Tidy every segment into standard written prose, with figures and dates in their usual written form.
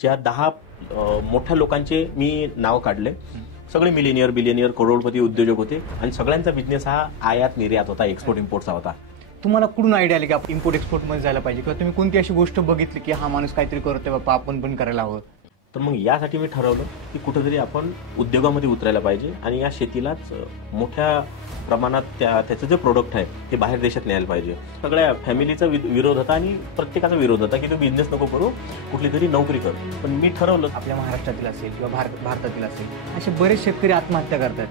ज्या 10 मोठ्या लोकांचे मी नाव काढले. सगळे मिलेनियर बिलियनियर करोडपती उद्योजक होते आणि सगळ्यांचा बिझनेस हा आयात निर्यात होता, एक्सपोर्ट इम्पोर्टचा होता. तुम्हाला कुठून आयडिया आली की आपण इम्पोर्ट एक्सपोर्ट मध्ये जायला पाहिजे, किंवा तुम्ही कोणती अशी गोष्ट बघितली की हा माणूस काहीतरी करतोय बाबा आपण पण करायला हवं? तर मग यासाठी मी ठरवलं की कुठेतरी आपण उद्योगामध्ये उतरायला पाहिजे आणि या शेतीलाच मोठ्या प्रमाणात त्याचं जे प्रोडक्ट आहे ते बाहेर देशात न्यायला पाहिजे. सगळ्या फॅमिलीचा विरोध होता आणि प्रत्येकाचा विरोध होता की तू बिझनेस नको करू, कुठली तरी नोकरी कर. पण मी ठरवलं, आपल्या महाराष्ट्रातील असेल किंवा भारतातील असेल, असे बरेच शेतकरी आत्महत्या करतात.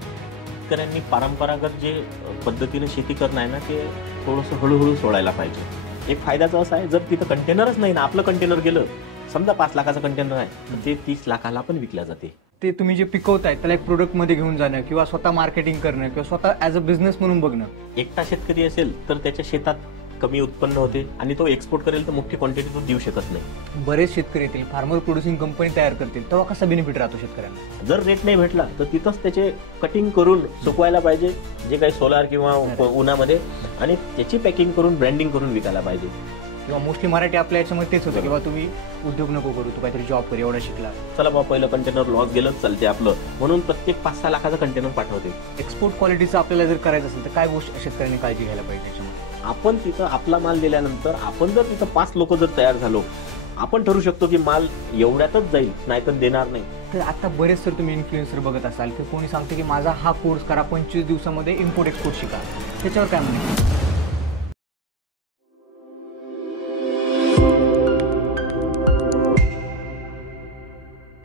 शेतकऱ्यांनी परंपरागत जे पद्धतीने शेती करणं आहे ना ते थोडंसं हळूहळू सोडायला पाहिजे. एक फायद्याचं असं आहे, जर तिथं कंटेनरच नाही ना, आपलं कंटेनर गेलं, समजा 5 लाखाचं कंटेनर आहे तर ते 30 लाखाला पण विकल्या जाते. ते तुम्ही जे पिकवताय त्याला एक प्रोडक्ट मध्ये घेऊन जाणं किंवा स्वतः मार्केटिंग करणं किंवा स्वतः ॲज अ बिझनेस म्हणून बघणं. एकटा शेतकरी असेल तर त्याच्या शेतात कमी उत्पन्न होते आणि तो एक्सपोर्ट करेल तर मोठी क्वांटिटी तो देऊ शकत नाही. बरेच शेतकरी येतील, फार्मर प्रोड्युसिंग कंपनी तयार करतील, तेव्हा कसा बेनिफिट राहतो शेतकऱ्यांना? जर रेट नाही भेटला तर तिथंच त्याचे कटिंग करून सुकवायला पाहिजे, जे काही सोलार किंवा उन्हामध्ये, आणि त्याची पॅकिंग करून ब्रँडिंग करून विकायला पाहिजे. किंवा मोस्टली मराठी आपल्या याच्यामध्ये तेच होतं किंवा तुम्ही उद्योग नको करू, तू काहीतरी जॉब कर, एवढा शिकला, चला बाबा पहिलं कंटेनर लॉस गेलंच चालते आपलं, म्हणून प्रत्येक 5-6 लाखाचा कंटेनर पाठवते. एक्सपोर्ट क्वालिटीचं आपल्याला जर करायचं असेल तर काय गोष्ट शेतकऱ्यांनी काळजी घ्यायला पाहिजे त्याच्यामध्ये? आपण तिथं आपला माल दिल्यानंतर आपण जर तिथं 5 लोक जर तयार झालो, आपण ठरू शकतो की माल एवढ्यातच जाईल, नाहीतर देणार नाही. तर आता बरेच सर तुम्ही इन्फ्लुएन्सर बघत असाल की कोणी सांगते की माझा हा कोर्स करा, 25 दिवसामध्ये इम्पोर्ट एक्सपोर्ट शिका, त्याच्यावर काय म्हणते?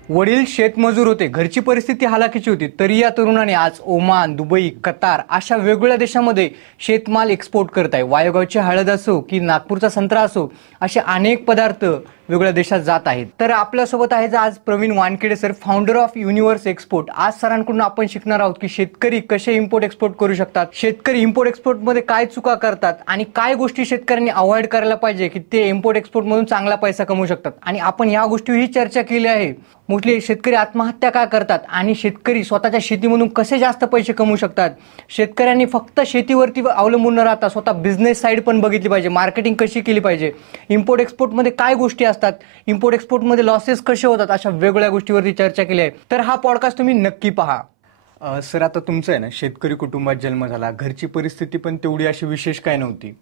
वडील शेतमजूर होते, घरची परिस्थिती हालाकीची होती, तरी या तरुणाने आज ओमान, दुबई, कतार अशा वेगवेगळ्या देशामध्ये शेतमाल एक्सपोर्ट करत आहे. वायोगावची हळद असो की नागपूरचा संत्रा असो, असे अनेक पदार्थ वेगवेगळ्या देशात जात आहेत. तर आपल्यासोबत आहे आज Praveen Wankhede sir, founder of universe export. आज सरांकडून आपण शिकणार आहोत की शेतकरी कसे इम्पोर्ट एक्सपोर्ट करू शकतात, शेतकरी इम्पोर्ट एक्सपोर्ट मध्ये काय चुका करतात आणि काय गोष्टी शेतकऱ्यांनी अवॉइड करायला पाहिजे की ते इम्पोर्ट एक्सपोर्ट मधून चांगला पैसा कमवू शकतात. आणि आपण या गोष्टीवरही चर्चा केली आहे. मोस्टली शेतकरी आत्महत्या का करतात आणि शेतकरी स्वतःच्या शेतीमधून कसे जास्त पैसे कमवू शकतात. शेतकऱ्यांनी फक्त शेतीवरती अवलंबून न राहता स्वतः बिझनेस साईड पण बघितली पाहिजे, मार्केटिंग कशी केली पाहिजे, इम्पोर्ट एक्सपोर्ट मध्ये काय गोष्टी असतात, इम्पोर्ट एक्सपोर्ट मध्ये लॉसेस कसे होतात, अशा वेगवेगळ्या गोष्टीवरती चर्चा केली आहे. तर हा पॉडकास्ट तुम्ही नक्की पहा. सर, आता तुमचं आहे ना, शेतकरी कुटुंबात जन्म झाला, घरची परिस्थिती पण तेवढी अशी विशेष काय नव्हती,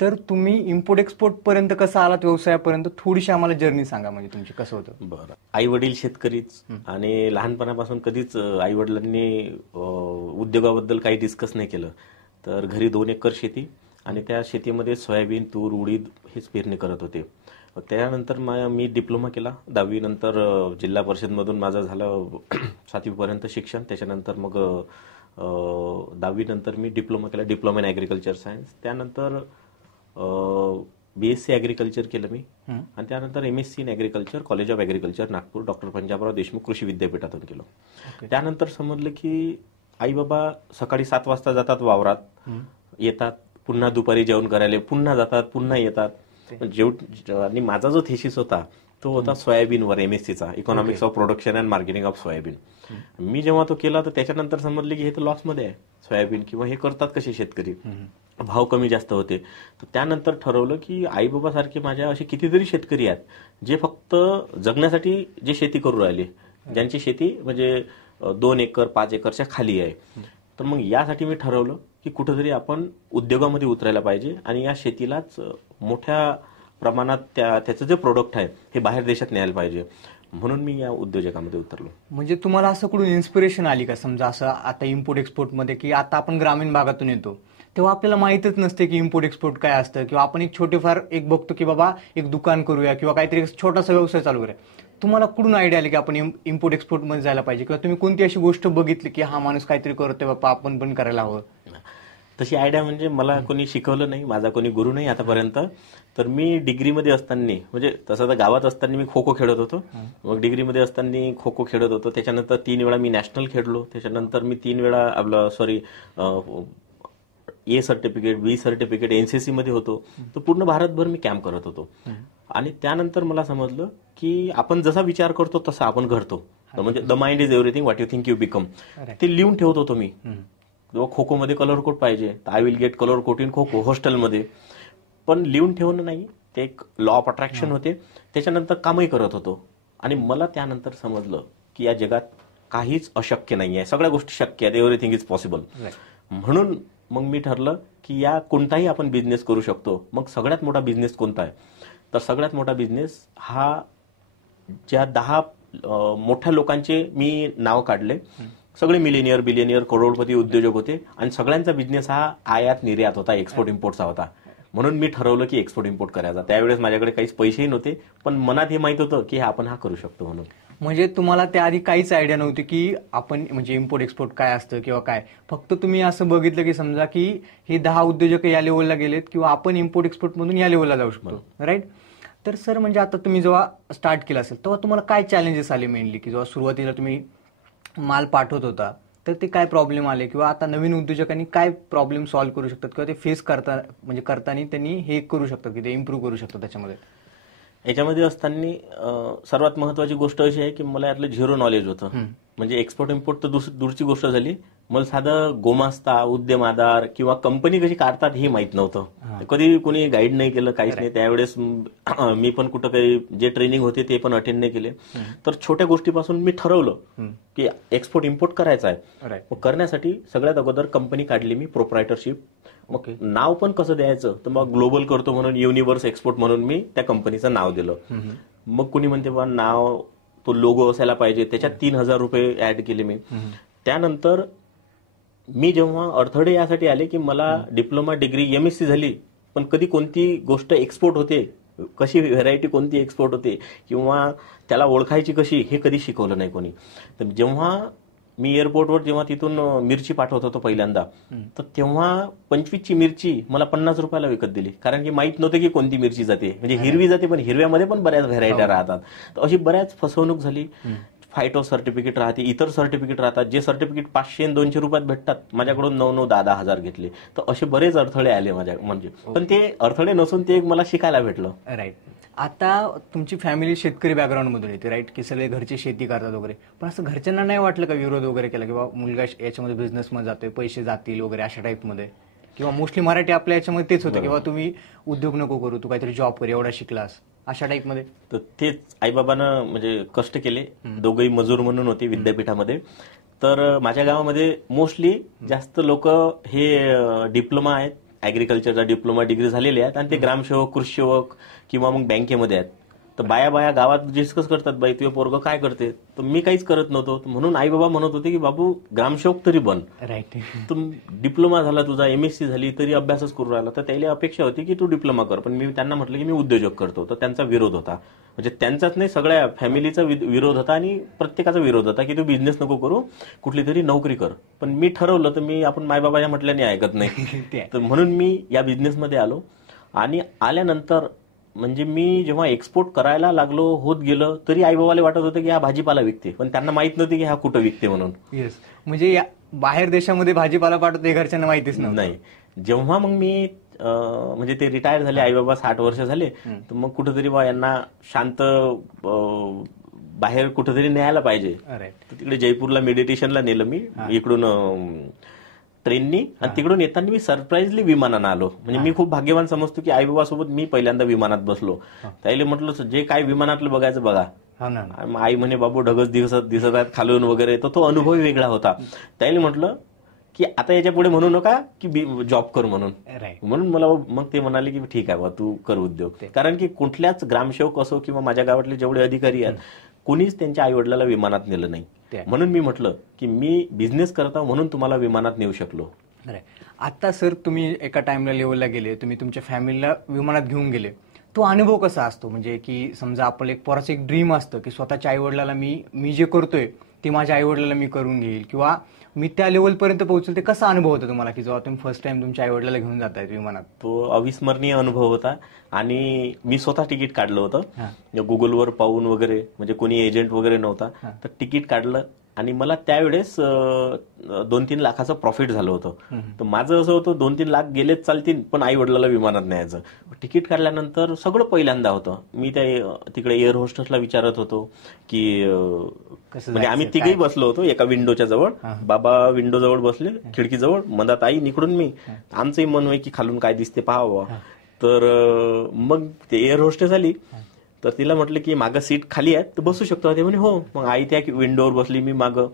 तर तुम्ही इम्पोर्ट एक्सपोर्ट पर्यंत कसं आलात, व्यवसायापर्यंत थोडीशी आम्हाला जर्नी सांगा, म्हणजे तुमची कसं होतं? बरं, आई वडील शेतकरीच आणि लहानपणापासून कधीच आई वडिलांनी उद्योगाबद्दल काही डिस्कस नाही केलं. तर घरी 2 एकर शेती आणि त्या शेतीमध्ये सोयाबीन, तूर, उडीद हेच पेरणी करत होते. त्यानंतर मी डिप्लोमा केला. 10वी नंतर जिल्हा परिषदमधून माझं झालं 7वी पर्यंत शिक्षण. त्याच्यानंतर मग 10वी नंतर मी डिप्लोमा केला, डिप्लोमा इन ॲग्रिकल्चर सायन्स. त्यानंतर BSc ॲग्रिकल्चर केलं मी आणि त्यानंतर MSc in agriculture, college of agriculture Nagpur, doctor Panjabrao Deshmukh कृषी विद्यापीठातून केलं. त्यानंतर समजलं की आई बाबा सकाळी 7 वाजता जातात वावरात, येतात, पुन्हा दुपारी जेवण करायला, पुन्हा जातात, पुन्हा येतात. आणि माझा जो थेसिस होता तो होता सोयाबीनवर, MScचा, economics of production and marketing of soybean. मी जेव्हा तो केला तर त्याच्यानंतर समजले की हे तर लॉसमध्ये आहे सोयाबीन, किंवा हे करतात कसे शेतकरी, भाव कमी जास्त होते. तर त्यानंतर ठरवलं की आईबाबासारखे माझ्या असे कितीतरी शेतकरी आहेत जे फक्त जगण्यासाठी जे शेती करू राहिले, ज्यांची शेती म्हणजे 2 एकर 5 एकरच्या खाली आहे. तर मग यासाठी मी ठरवलं की कुठेतरी आपण उद्योगामध्ये उतरायला पाहिजे आणि या शेतीलाच मोठ्या प्रमाणात त्याचं जे प्रोडक्ट आहे हे बाहेर देशात न्यायला पाहिजे, म्हणून मी या उद्योजकामध्ये उतरलो. म्हणजे तुम्हाला असं कुठून इन्स्पिरेशन आली का, समजा असं आता इम्पोर्ट एक्सपोर्ट मध्ये, की आता आपण ग्रामीण भागातून येतो तेव्हा आपल्याला माहितच नसते की इम्पोर्ट एक्सपोर्ट काय असतं, किंवा आपण एक छोटेफार एक बघतो की बाबा एक दुकान करूया किंवा काहीतरी छोटासा व्यवसाय चालू करूया, तुम्हाला कुठून आयडिया आली की आपण इम्पोर्ट एक्सपोर्ट मध्ये जायला पाहिजे, किंवा तुम्ही कोणती अशी गोष्ट बघितली की हा माणूस काहीतरी करतोय बाबा आपण पण करायला हवं? तशी आयडिया म्हणजे मला कोणी शिकवलं नाही, माझा कोणी गुरु नाही आतापर्यंत. तर मी डिग्रीमध्ये असताना, म्हणजे तसं तर गावात असताना मी खो खो खेळत होतो, मग डिग्रीमध्ये असताना खो खो खेळत होतो. त्याच्यानंतर 3 वेळा मी नॅशनल खेळलो. त्याच्यानंतर मी 3 वेळा A certificate, B certificate NCC मध्ये होतो. तर पूर्ण भारतभर मी कॅम्प करत होतो. आणि त्यानंतर मला समजलं की आपण जसा विचार करतो तसा आपण घडतो. म्हणजे the mind is everything, what you think you become. ते लिहून ठेवत होतो मी. खो खो मध्ये कलर कोड पाहिजे, I will get colour code in kho kho हॉस्टेलमध्ये. पण लिहून ठेवणं नाही, ते एक लॉ ऑफ अट्रॅक्शन होते. त्याच्यानंतर कामही करत होतो. आणि मला त्यानंतर समजलं की या जगात काहीच अशक्य नाही आहे, सगळ्या गोष्टी शक्य आहेत, एव्हरीथिंग इज पॉसिबल. म्हणून मग मी ठरलं की या कोणताही आपण बिझनेस करू शकतो. मग सगळ्यात मोठा बिझनेस कोणता आहे, तर सगळ्यात मोठा बिझनेस हा ज्या 10 मोठ्या लोकांचे मी नाव काढले, सगळे मिलेनियर बिलियनियर करोडपती उद्योजक होते आणि सगळ्यांचा बिझनेस हा आयात निर्यात होता, एक्सपोर्ट इम्पोर्टचा होता. म्हणून मी ठरवलं की एक्सपोर्ट इम्पोर्ट करायचा. त्यावेळेस माझ्याकडे काहीच पैसेही नव्हते, पण मनात हे माहित होतं की आपण हा करू शकतो म्हणून. म्हणजे तुम्हाला त्याआधी काहीच आयडिया नव्हती की आपण म्हणजे इम्पोर्ट एक्सपोर्ट काय असतं किंवा काय, फक्त तुम्ही असं बघितलं की समजा की हे 10 उद्योजक या लेवलला गेलेत किंवा आपण इम्पोर्ट एक्सपोर्ट मधून या लेवलला जाऊ शकतो, राईट? तर सर म्हणजे आता तुम्ही जेव्हा स्टार्ट केलं असेल तेव्हा तुम्हाला काय चॅलेंजेस आले मेनली, की जेव्हा सुरुवातीला तुम्ही माल पाठवत होता तर ते काय प्रॉब्लेम आले, किंवा आता नवीन उद्योजकांनी काय प्रॉब्लेम सॉल्व्ह करू शकतात किंवा ते फेस करताना त्यांनी हे करू शकतात की ते इम्प्रूव्ह करू शकतात त्याच्यामध्ये? याच्यामध्ये असताना सर्वात महत्वाची गोष्ट अशी आहे की मला यातलं झिरो नॉलेज होतं. म्हणजे एक्सपोर्ट इम्पोर्ट तर दूरची गोष्ट झाली, मला साधं गोमास्ता, उद्यम आधार किंवा कंपनी कशी काढतात हे माहित नव्हतं. कधी कोणी गाईड नाही केलं, काहीच नाही. त्यावेळेस मी पण कुठं काही जे ट्रेनिंग होते ते पण अटेंड नाही केले. तर छोट्या गोष्टीपासून मी ठरवलं की एक्सपोर्ट इम्पोर्ट करायचं आहे. मग करण्यासाठी सगळ्यात अगोदर कंपनी काढली मी, प्रोप्रायटरशिप. मग नाव पण कसं द्यायचं, तर मग ग्लोबल करतो म्हणून युनिव्हर्स एक्सपोर्ट म्हणून मी त्या कंपनीचं नाव दिलं. मग कुणी म्हणते बा नाव तो लोगो असायला पाहिजे, त्याच्यात 3,000 रुपये ऍड केले मी. त्यानंतर मी जेव्हा अडथळे यासाठी आले की मला डिप्लोमा डिग्री MSc झाली, पण कधी कोणती गोष्ट एक्सपोर्ट होते, कशी व्हेरायटी कोणती एक्सपोर्ट होते किंवा त्याला ओळखायची कशी, हे कधी शिकवलं नाही कोणी. तर जेव्हा मी एअरपोर्टवर जेव्हा तिथून मिरची पाठवत होतो पहिल्यांदा, तर तेव्हा 25 ची मिरची मला 50 रुपयाला विकत दिली, कारण की माहित नव्हतं की कोणती मिरची जाते. म्हणजे हिरवी जाते, पण हिरव्यामध्ये पण बऱ्याच व्हेरायट्या राहतात. तर अशी बऱ्याच फसवणूक झाली. फायटो सर्टिफिकेट राहते, इतर सर्टिफिकेट राहतात, जे सर्टिफिकेट 500 आणि 200 रुपयात भेटतात, माझ्याकडून 9,000, 10,000, 10,000 घेतले. तर असे बरेच अडथळे आले माझ्या, म्हणजे पण ते अडथळे नसून ते मला शिकायला भेटलं. राईट. आता तुमची फॅमिली शेतकरी बॅकग्राऊंड मधून येते, राईट, की सगळे घरचे शेती करतात वगैरे, पण असं घरच्यांना नाही वाटलं का विरोध वगैरे केला किंवा मुलगा याच्यामध्ये बिझनेस मध्ये जातोय, पैसे जातील वगैरे अशा टाईपमध्ये? किंवा मोस्टली मराठी आपल्या याच्यामध्ये तेच होतं, किंवा तुम्ही उद्योग नको करू, तू काहीतरी जॉब कर, एवढा शिकलास, अशा टाईपमध्ये? तर तेच आईबाबांना म्हणजे कष्ट केले, दोघंही मजूर म्हणून होते विद्यापीठामध्ये. तर माझ्या गावामध्ये मोस्टली जास्त लोक हे डिप्लोमा आहेत, ऍग्रिकल्चरचा डिप्लोमा डिग्री झालेले आहेत, आणि ते ग्रामसेवक, कृषी सेवक किंवा मग बँकेमध्ये आहेत. तर बाया गावात डिस्कस करतात, बाई तुझे पोरगं काय करते, तर मी काहीच करत नव्हतो. म्हणून आई बाबा म्हणत होते की बाबू ग्रामसेवक तरी बन, राईट, तू डिप्लोमा झाला तुझा, MSc झाली तरी अभ्यासच करू राहिला. तर त्याला अपेक्षा होती की तू डिप्लोमा कर, पण मी त्यांना म्हटलं की मी उद्योजक करतो. तर त्यांचा विरोध होता, म्हणजे त्यांचाच नाही सगळ्या फॅमिलीचा विरोध होता आणि प्रत्येकाचा विरोध होता की तू बिझनेस नको करू, कुठली तरी नोकरी कर. पण मी ठरवलं, तर मी आपण मायबाबाच्या म्हटल्याने ऐकत नाही. तर म्हणून मी या बिझनेसमध्ये आलो. आणि आल्यानंतर म्हणजे मी जेव्हा एक्सपोर्ट करायला लागलो, होत गेलं, तरी आई बाबाला वाटत होतं की हा भाजीपाला विकते, पण त्यांना माहित नव्हती की हा कुठं विकते म्हणून. येस, म्हणजे बाहेर देशामध्ये भाजीपाला पाठवते, घरच्यांना माहितीच नाही. जेव्हा मग मी म्हणजे ते रिटायर झाले, आई बाबा 60 वर्ष झाले, तर मग कुठेतरी बा यांना शांत बाहेर कुठेतरी न्यायला पाहिजे. तर तिकडे जयपूरला मेडिटेशनला नेलं मी, इकडून ट्रेननी, आणि तिकडून येताना मी सरप्राईजली विमानानं आलो. म्हणजे मी खूप भाग्यवान समजतो की आई बाबासोबत मी पहिल्यांदा विमानात बसलो. त्याला म्हटलं जे काय विमानातलं बघायचं बघा. आई म्हणे बाबू ढगच दिसत आहेत खालून वगैरे, तर तो अनुभव वेगळा होता. त्याला म्हटलं की आता याच्या पुढे म्हणू नका की जॉब कर म्हणून. म्हणून मला मग ते म्हणाले की ठीक आहे बा तू कर उद्योग. कारण की कुठल्याच ग्रामसेवक असो किंवा माझ्या गावातले जेवढे अधिकारी आहेत, कोणीच त्यांच्या आई वडिलाला विमानात नेलं नाही. म्हणून मी म्हटलं की मी बिझनेस करता म्हणून तुम्हाला विमानात नेऊ शकलो. आता सर तुम्ही एका टाइमला लेवलला गेले, तुम्ही तुमच्या फॅमिलीला विमानात घेऊन गेले, तो अनुभव कसा असतो? म्हणजे की समजा आपलं एक पोराचं एक ड्रीम असतं की स्वतःच्या आईवडिलाला मी जे करतोय ते माझ्या आईवडिलाला मी करून घेईल किंवा मी त्या लेवलपर्यंत पोहोचेल, ते कसा अनुभव होता तुम्हाला की जेव्हा तुम्ही फर्स्ट टाइम तुमच्या आईवडिलाला घेऊन जातायत विमानात? तो अविस्मरणीय अनुभव होता. आणि मी स्वतः तिकीट काढलं होतं गुगलवर पाहून वगैरे, म्हणजे कोणी एजंट वगैरे नव्हता. तर तिकीट काढलं आणि मला त्यावेळेस 2-3 लाखाचं प्रॉफिट झालं होतं. तर माझं असं होतं 2-3 लाख गेलेच चालतील, पण आई वडिलाला विमानात न्यायचं. तिकीट काढल्यानंतर सगळं पहिल्यांदा होतं. मी तिकडे एअर होस्टेसला विचारत होतो की म्हणजे आम्ही तिघेही बसलो होतो एका विंडोच्या जवळ. बाबा विंडो जवळ बसले, खिडकीजवळ, मधात आई, निकडून मी. आमचंही मन होय की खालून काय दिसते पाहावं. तर मग ते एअर होस्टेस आली, तर तिला म्हटलं की मागं सीट खाली आहे तर बसू शकतो. ते म्हणे हो. मग आई त्या विंडोवर बसली, मी मागं.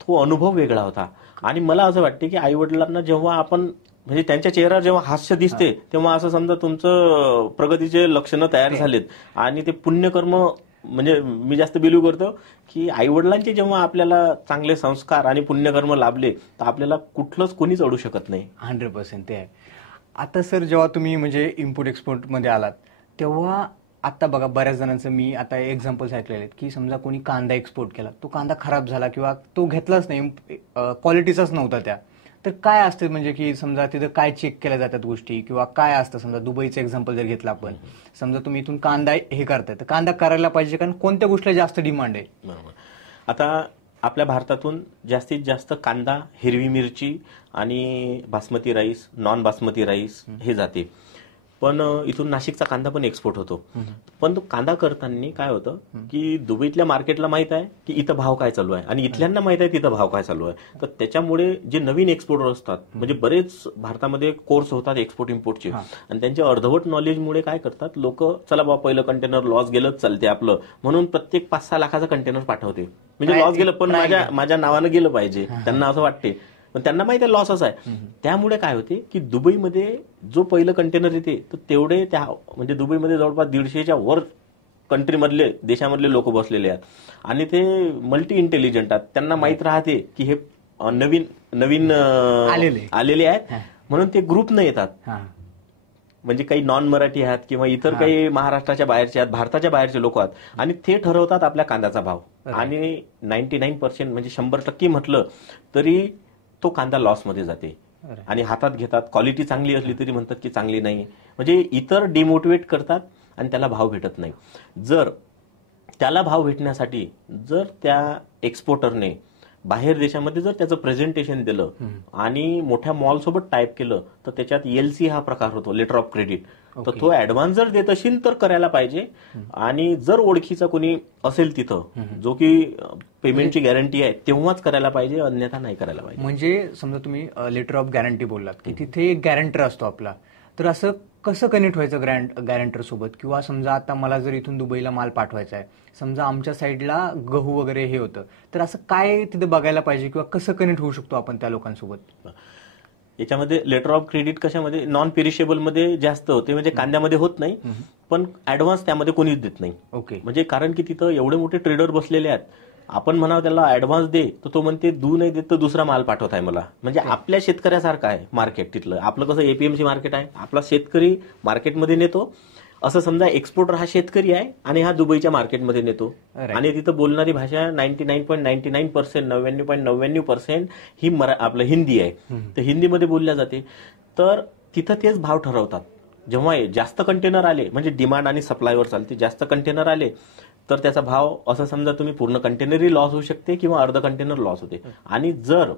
तो अनुभव वेगळा होता. आणि मला असं वाटते की आई वडिलांना जेव्हा आपण म्हणजे त्यांच्या चेहऱ्यावर जेव्हा हास्य दिसते तेव्हा असं समजा तुमचं प्रगतीचे लक्षणं तयार झालेत. आणि ते पुण्यकर्म म्हणजे मी जास्त बिलीव्ह करतो की आई वडिलांचे जेव्हा आपल्याला चांगले संस्कार आणि पुण्यकर्म लाभले तर आपल्याला कुठलंच कोणीच अडू शकत नाही. 100% ते आहे. आता सर जेव्हा तुम्ही म्हणजे इम्पोर्ट एक्सपोर्ट मध्ये आलात तेव्हा आता बघा बऱ्याच जणांचं मी आता एक्झाम्पल्स ऐकलेले आहेत की समजा कोणी कांदा एक्सपोर्ट केला, तो कांदा खराब झाला किंवा तो घेतलाच नाही, क्वालिटीचाच नव्हता त्या, तर काय असतं म्हणजे की समजा तिथं काय चेक केल्या जातात गोष्टी किंवा काय असतं. समजा दुबईचं एक्झाम्पल जर घेतलं आपण, समजा तुम्ही इथून कांदा हे करताय तर कांदा करायला पाहिजे कारण कोणत्या गोष्टीला जास्त डिमांड आहे. बरोबर. आता आपल्या भारतातून जास्तीत जास्त कांदा, हिरवी मिरची आणि basmati rice, non basmati rice हे जाते. पण इथून नाशिकचा कांदा पण एक्सपोर्ट होतो. पण तो कांदा करताना काय होतं की दुबईतल्या मार्केटला माहित आहे की इथं भाव काय चालू आहे आणि इथल्यांना माहित आहे तिथं भाव काय चालू आहे. तर त्याच्यामुळे जे नवीन एक्सपोर्टर असतात म्हणजे बरेच भारतामध्ये कोर्स होतात एक्सपोर्ट इम्पोर्टचे आणि त्यांच्या अर्धवट नॉलेजमुळे काय करतात लोक, चला बाबा पहिलं कंटेनर लॉस गेलंच चालते आपलं म्हणून प्रत्येक 5-6 लाखाचं कंटेनर पाठवते. म्हणजे लॉस गेलं पण माझ्या नावानं गेलं पाहिजे त्यांना असं वाटते. पण त्यांना माहिती आहे लॉसच आहे. त्यामुळे काय होते की दुबईमध्ये जो पहिलं कंटेनर येते तर तेवढे त्या म्हणजे दुबईमध्ये जवळपास 150च्या वर कंट्रीमधले देशामधले लोक बसलेले आहेत आणि ते मल्टी इंटेलिजंट आहेत. त्यांना माहित राहते की हे नवीन नवीन आलेले आहेत म्हणून ते ग्रुपनं येतात. म्हणजे काही नॉन मराठी आहेत किंवा इतर काही महाराष्ट्राच्या बाहेरचे आहेत, भारताच्या बाहेरचे लोक आहेत आणि ते ठरवतात आपल्या कांद्याचा भाव. आणि 99% म्हणजे 100% म्हटलं तरी तो कांदा लॉसमध्ये जाते आणि हातात घेतात. क्वालिटी चांगली असली तरी म्हणतात की चांगली नाही. म्हणजे इतर डिमोटिवेट करतात आणि त्याला भाव भेटत नाही. जर त्याला भाव भेटण्यासाठी जर त्या एक्सपोर्टरने बाहेर देशामध्ये जर त्याचं प्रेझेंटेशन दिलं आणि मोठ्या मॉलसोबत टाईप केलं तर त्याच्यात LC हा प्रकार होतो, लेटर ऑफ क्रेडिट. तर तो ऍडव्हान्स जर देत असेल तर करायला पाहिजे. आणि जर ओळखीचा कोणी असेल तिथं जो की पेमेंटची गॅरंटी आहे तेव्हाच करायला पाहिजे, अन्यथा नाही करायला पाहिजे. म्हणजे समजा तुम्ही लेटर ऑफ गॅरंटी बोललात की तिथे एक गॅरंटर असतो आपला, तर असं कसं कनेक्ट व्हायचं गॅरंटर सोबत? किंवा समजा आता मला जर इथून दुबईला माल पाठवायचा आहे, समजा आमच्या साईडला गहू वगैरे हे होतं, तर असं काय तिथे बघायला पाहिजे किंवा कसं कनेक्ट होऊ शकतो आपण त्या लोकांसोबत? याच्यामध्ये लेटर ऑफ क्रेडिट कशामध्ये नॉन पेरिशेबल मध्ये जास्त होते, म्हणजे कांद्यामध्ये होत नाही पण ऍडव्हान्स त्यामध्ये कोणीच देत नाही. ओके. म्हणजे कारण की तिथं एवढे मोठे ट्रेडर बसलेले आहेत, आपण म्हणावं त्याला ऍडव्हान्स दे तर तो म्हणते दू नाही देत तर दुसरा माल पाठवत आहे मला. म्हणजे आपल्या शेतकऱ्यासारखं आहे मार्केट तिथलं. आपलं कसं APMC मार्केट आहे, आपला शेतकरी मार्केटमध्ये नेतो, असं समजा एक्सपोर्टर हा शेतकरी आहे आणि हा दुबईच्या मार्केटमध्ये नेतो. आणि तिथं बोलणारी भाषा 99.99%, 99.99% ही आपलं हिंदी आहे. तर हिंदीमध्ये बोलल्या जाते. तर तिथं तेच भाव ठरवतात. जेव्हा जास्त कंटेनर आले म्हणजे डिमांड आणि सप्लायवर चालते, जास्त कंटेनर आले तर त्याचा भाव असं समजा तुम्ही पूर्ण कंटेनरही लॉस होऊ शकते किंवा अर्ध कंटेनर लॉस होते. आणि जर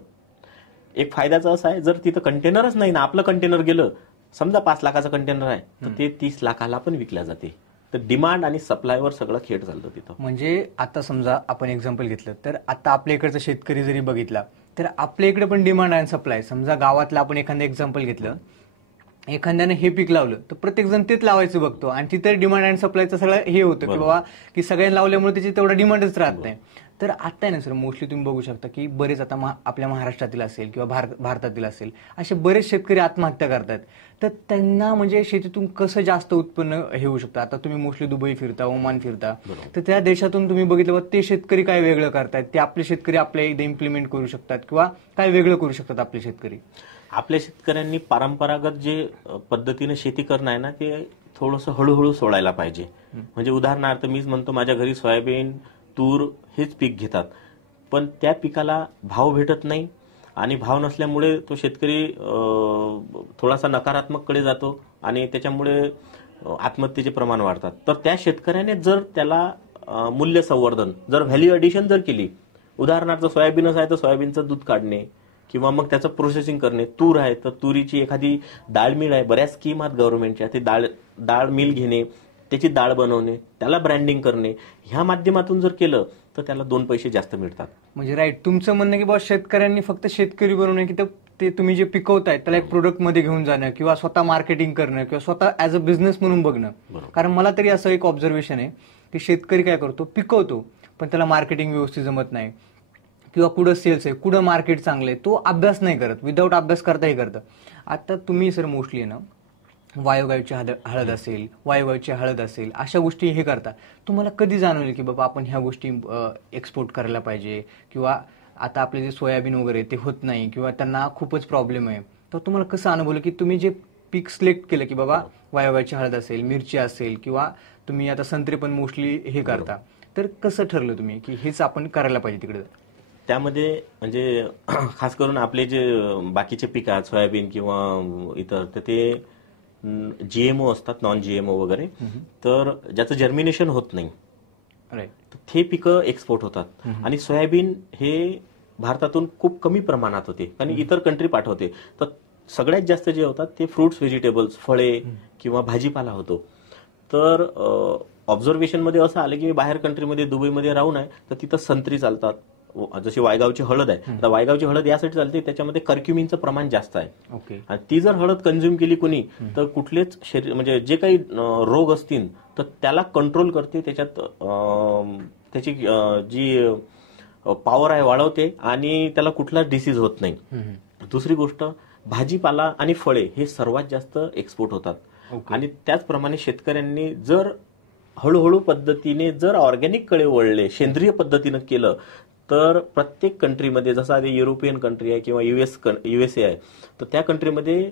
एक फायद्याचं असं आहे, जर तिथं कंटेनरच नाही ना, आपलं कंटेनर गेलं, समजा 5 लाखाचं कंटेनर आहे तर ते 30 लाखाला पण विकल्या जाते. तर डिमांड आणि सप्लायवर सगळं खेळ चालतं तिथं. म्हणजे आता समजा आपण एक्झाम्पल घेतलं तर आता आपल्या इकडचा शेतकरी जरी बघितला तर आपल्या इकडे पण डिमांड आणि सप्लाय. समजा गावातलं आपण एखादं एक्झाम्पल घेतलं, एखाद्याने हे पीक लावलं तर प्रत्येक जण तेच लावायचं बघतो आणि तिथे डिमांड अँड सप्लायचं सगळं हे होतं की बाबा की सगळ्यांनी लावल्यामुळे त्याची तेवढा डिमांडच राहत नाही. तर आता ना सर मोस्टली तुम्ही बघू शकता की बरेच आता आपल्या महाराष्ट्रातील असेल किंवा भारतातील असेल असे बरेच शेतकरी आत्महत्या करतात. तर त्यांना म्हणजे शेतीतून कसं जास्त उत्पन्न हे होऊ शकतं? आता तुम्ही मोस्टली दुबई फिरता, ओमान फिरता, तर त्या देशातून तुम्ही बघितलं ते शेतकरी काय वेगळं करतायत, ते आपले शेतकरी आपल्या इथे इम्प्लिमेंट करू शकतात किंवा काय वेगळं करू शकतात आपले शेतकरी? आपल्या शेतकऱ्यांनी परंपरागत जे पद्धतीने शेती करणं आहे ना ते थोडंसं हळूहळू सोडायला पाहिजे. म्हणजे उदाहरणार्थ मीच म्हणतो, माझ्या घरी सोयाबीन, तूर हेच पीक घेतात, पण त्या पिकाला भाव भेटत नाही आणि भाव नसल्यामुळे तो शेतकरी थोडासा नकारात्मककडे जातो आणि त्याच्यामुळे आत्महत्येचे प्रमाण वाढतात. तर त्या शेतकऱ्याने जर त्याला मूल्य संवर्धन, जर व्हॅल्यू ॲडिशन जर केली, उदाहरणार्थ सोयाबीनच आहे तर सोयाबीनचं दूध काढणे किंवा मग त्याचं प्रोसेसिंग करणे, तूर आहे तर तुरीची एखादी डाळ मिल आहे, बऱ्याच स्कीम आहेत गव्हर्नमेंटच्या, ते डाळ मिल घेणे, त्याची डाळ बनवणे, त्याला ब्रँडिंग करणे, ह्या माध्यमातून जर केलं तर त्याला 2 पैसे जास्त मिळतात. म्हणजे राईट, तुमचं म्हणणं की बाबा शेतकऱ्यांनी फक्त शेतकरी बनवणे, की ते तुम्ही जे पिकवताय त्याला एक प्रोडक्ट मध्ये घेऊन जाणं किंवा स्वतः मार्केटिंग करणं किंवा स्वतः ऍज अ बिझनेस म्हणून बघणं. कारण मला तरी असं एक ऑब्झर्वेशन आहे की शेतकरी काय करतो, पिकवतो पण त्याला मार्केटिंग व्यवस्थित जमत नाही किंवा कुठं सेल्स आहे, कुठं मार्केट चांगलं आहे, तो अभ्यास नाही करत, विदाऊट अभ्यास करताही करतं. आता तुम्ही सर मोस्टली आहे ना वायोगावची हळद असेल, वायोगावची हळद असेल, अशा गोष्टी हे करता. तुम्हाला कधी जाणवलं की बाबा आपण ह्या गोष्टी एक्सपोर्ट करायला पाहिजे, किंवा आता आपले जे सोयाबीन वगैरे ते होत नाही किंवा त्यांना खूपच प्रॉब्लेम आहे, तर तुम्हाला कसं अनुभवलं की तुम्ही जे पीक सिलेक्ट केलं की बाबा वायोगावची हळद असेल, मिरची असेल, किंवा तुम्ही आता संत्री पण मोस्टली हे करता, तर कसं ठरलं तुम्ही की हेच आपण करायला पाहिजे तिकडे? त्यामध्ये म्हणजे खास करून आपले जे बाकीचे पिक आहेत सोयाबीन किंवा इतर, तर ते GMO असतात, नॉन GMO वगैरे, तर ज्याचं जर्मिनेशन होत नाही, तर ते पिकं एक्सपोर्ट होतात. आणि सोयाबीन हे भारतातून खूप कमी प्रमाणात होते आणि इतर कंट्री पाठवते. तर सगळ्यात जास्त जे होतात ते फ्रुट्स, व्हेजिटेबल्स, फळे किंवा भाजीपाला होतो. तर ऑब्झर्वेशन मध्ये असं आलं की मी बाहेर कंट्रीमध्ये दुबईमध्ये राहून आहे, तर तिथं संत्री चालतात, जशी वायगावची हळद आहे. तर वायगावची हळद यासाठी चालते, त्याच्यामध्ये कर्क्युमिनचं प्रमाण जास्त आहे. आणि ती जर हळद कंझ्युम केली कुणी, तर कुठलेच शरीर म्हणजे जे काही रोग असतील तर त्याला कंट्रोल करते, त्याच्यात त्याची जी पॉवर आहे वाढवते आणि त्याला कुठला डिसीज होत नाही. दुसरी गोष्ट, भाजीपाला आणि फळे हे सर्वात जास्त एक्सपोर्ट होतात. आणि त्याचप्रमाणे शेतकऱ्यांनी जर हळूहळू पद्धतीने जर ऑर्गॅनिक कडे वळले, सेंद्रिय पद्धतीनं केलं, तर प्रत्येक कंट्रीमध्ये, जसं आधी युरोपियन कंट्री आहे किंवा USA आहे, तर त्या कंट्रीमध्ये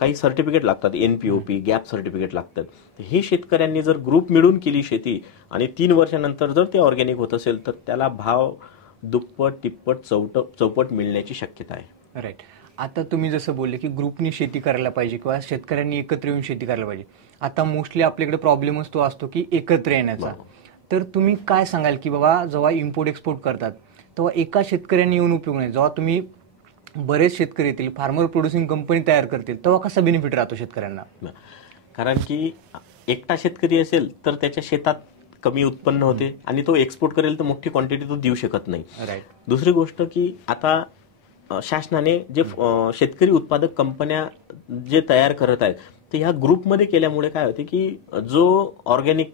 काही सर्टिफिकेट लागतात, NPOP, गॅप सर्टिफिकेट लागतात. हे शेतकऱ्यांनी जर ग्रुप मिळून केली शेती आणि 3 वर्षानंतर जर ते ऑर्गॅनिक होत असेल, तर त्याला भाव दुप्पट, तिप्पट, चौपट मिळण्याची शक्यता आहे. राईट. आता तुम्ही जसं बोलले की ग्रुपनी शेती करायला पाहिजे किंवा शेतकऱ्यांनी एकत्र येऊन शेती करायला पाहिजे. आता मोस्टली आपल्याकडे प्रॉब्लेमच तो असतो की एकत्र येण्याचा. तर तुम्ही काय सांगाल की बाबा जेव्हा इम्पोर्ट एक्सपोर्ट करतात तेव्हा एका शेतकऱ्यांनी येऊन उपयोग नाही, जेव्हा तुम्ही बरेच शेतकरी येतील, फार्मर प्रोड्युसिंग कंपनी तयार करतील, तेव्हा कसा बेनिफिट राहतो शेतकऱ्यांना? कारण की एकटा शेतकरी असेल तर त्याच्या शेतात कमी उत्पन्न होते आणि तो एक्सपोर्ट करेल तर मोठी क्वांटिटी तो देऊ शकत नाही. दुसरी गोष्ट की आता शासनाने जे शेतकरी उत्पादक कंपन्या जे तयार करत आहेत, ते ह्या ग्रुपमध्ये केल्यामुळे काय होते की जो ऑर्गॅनिक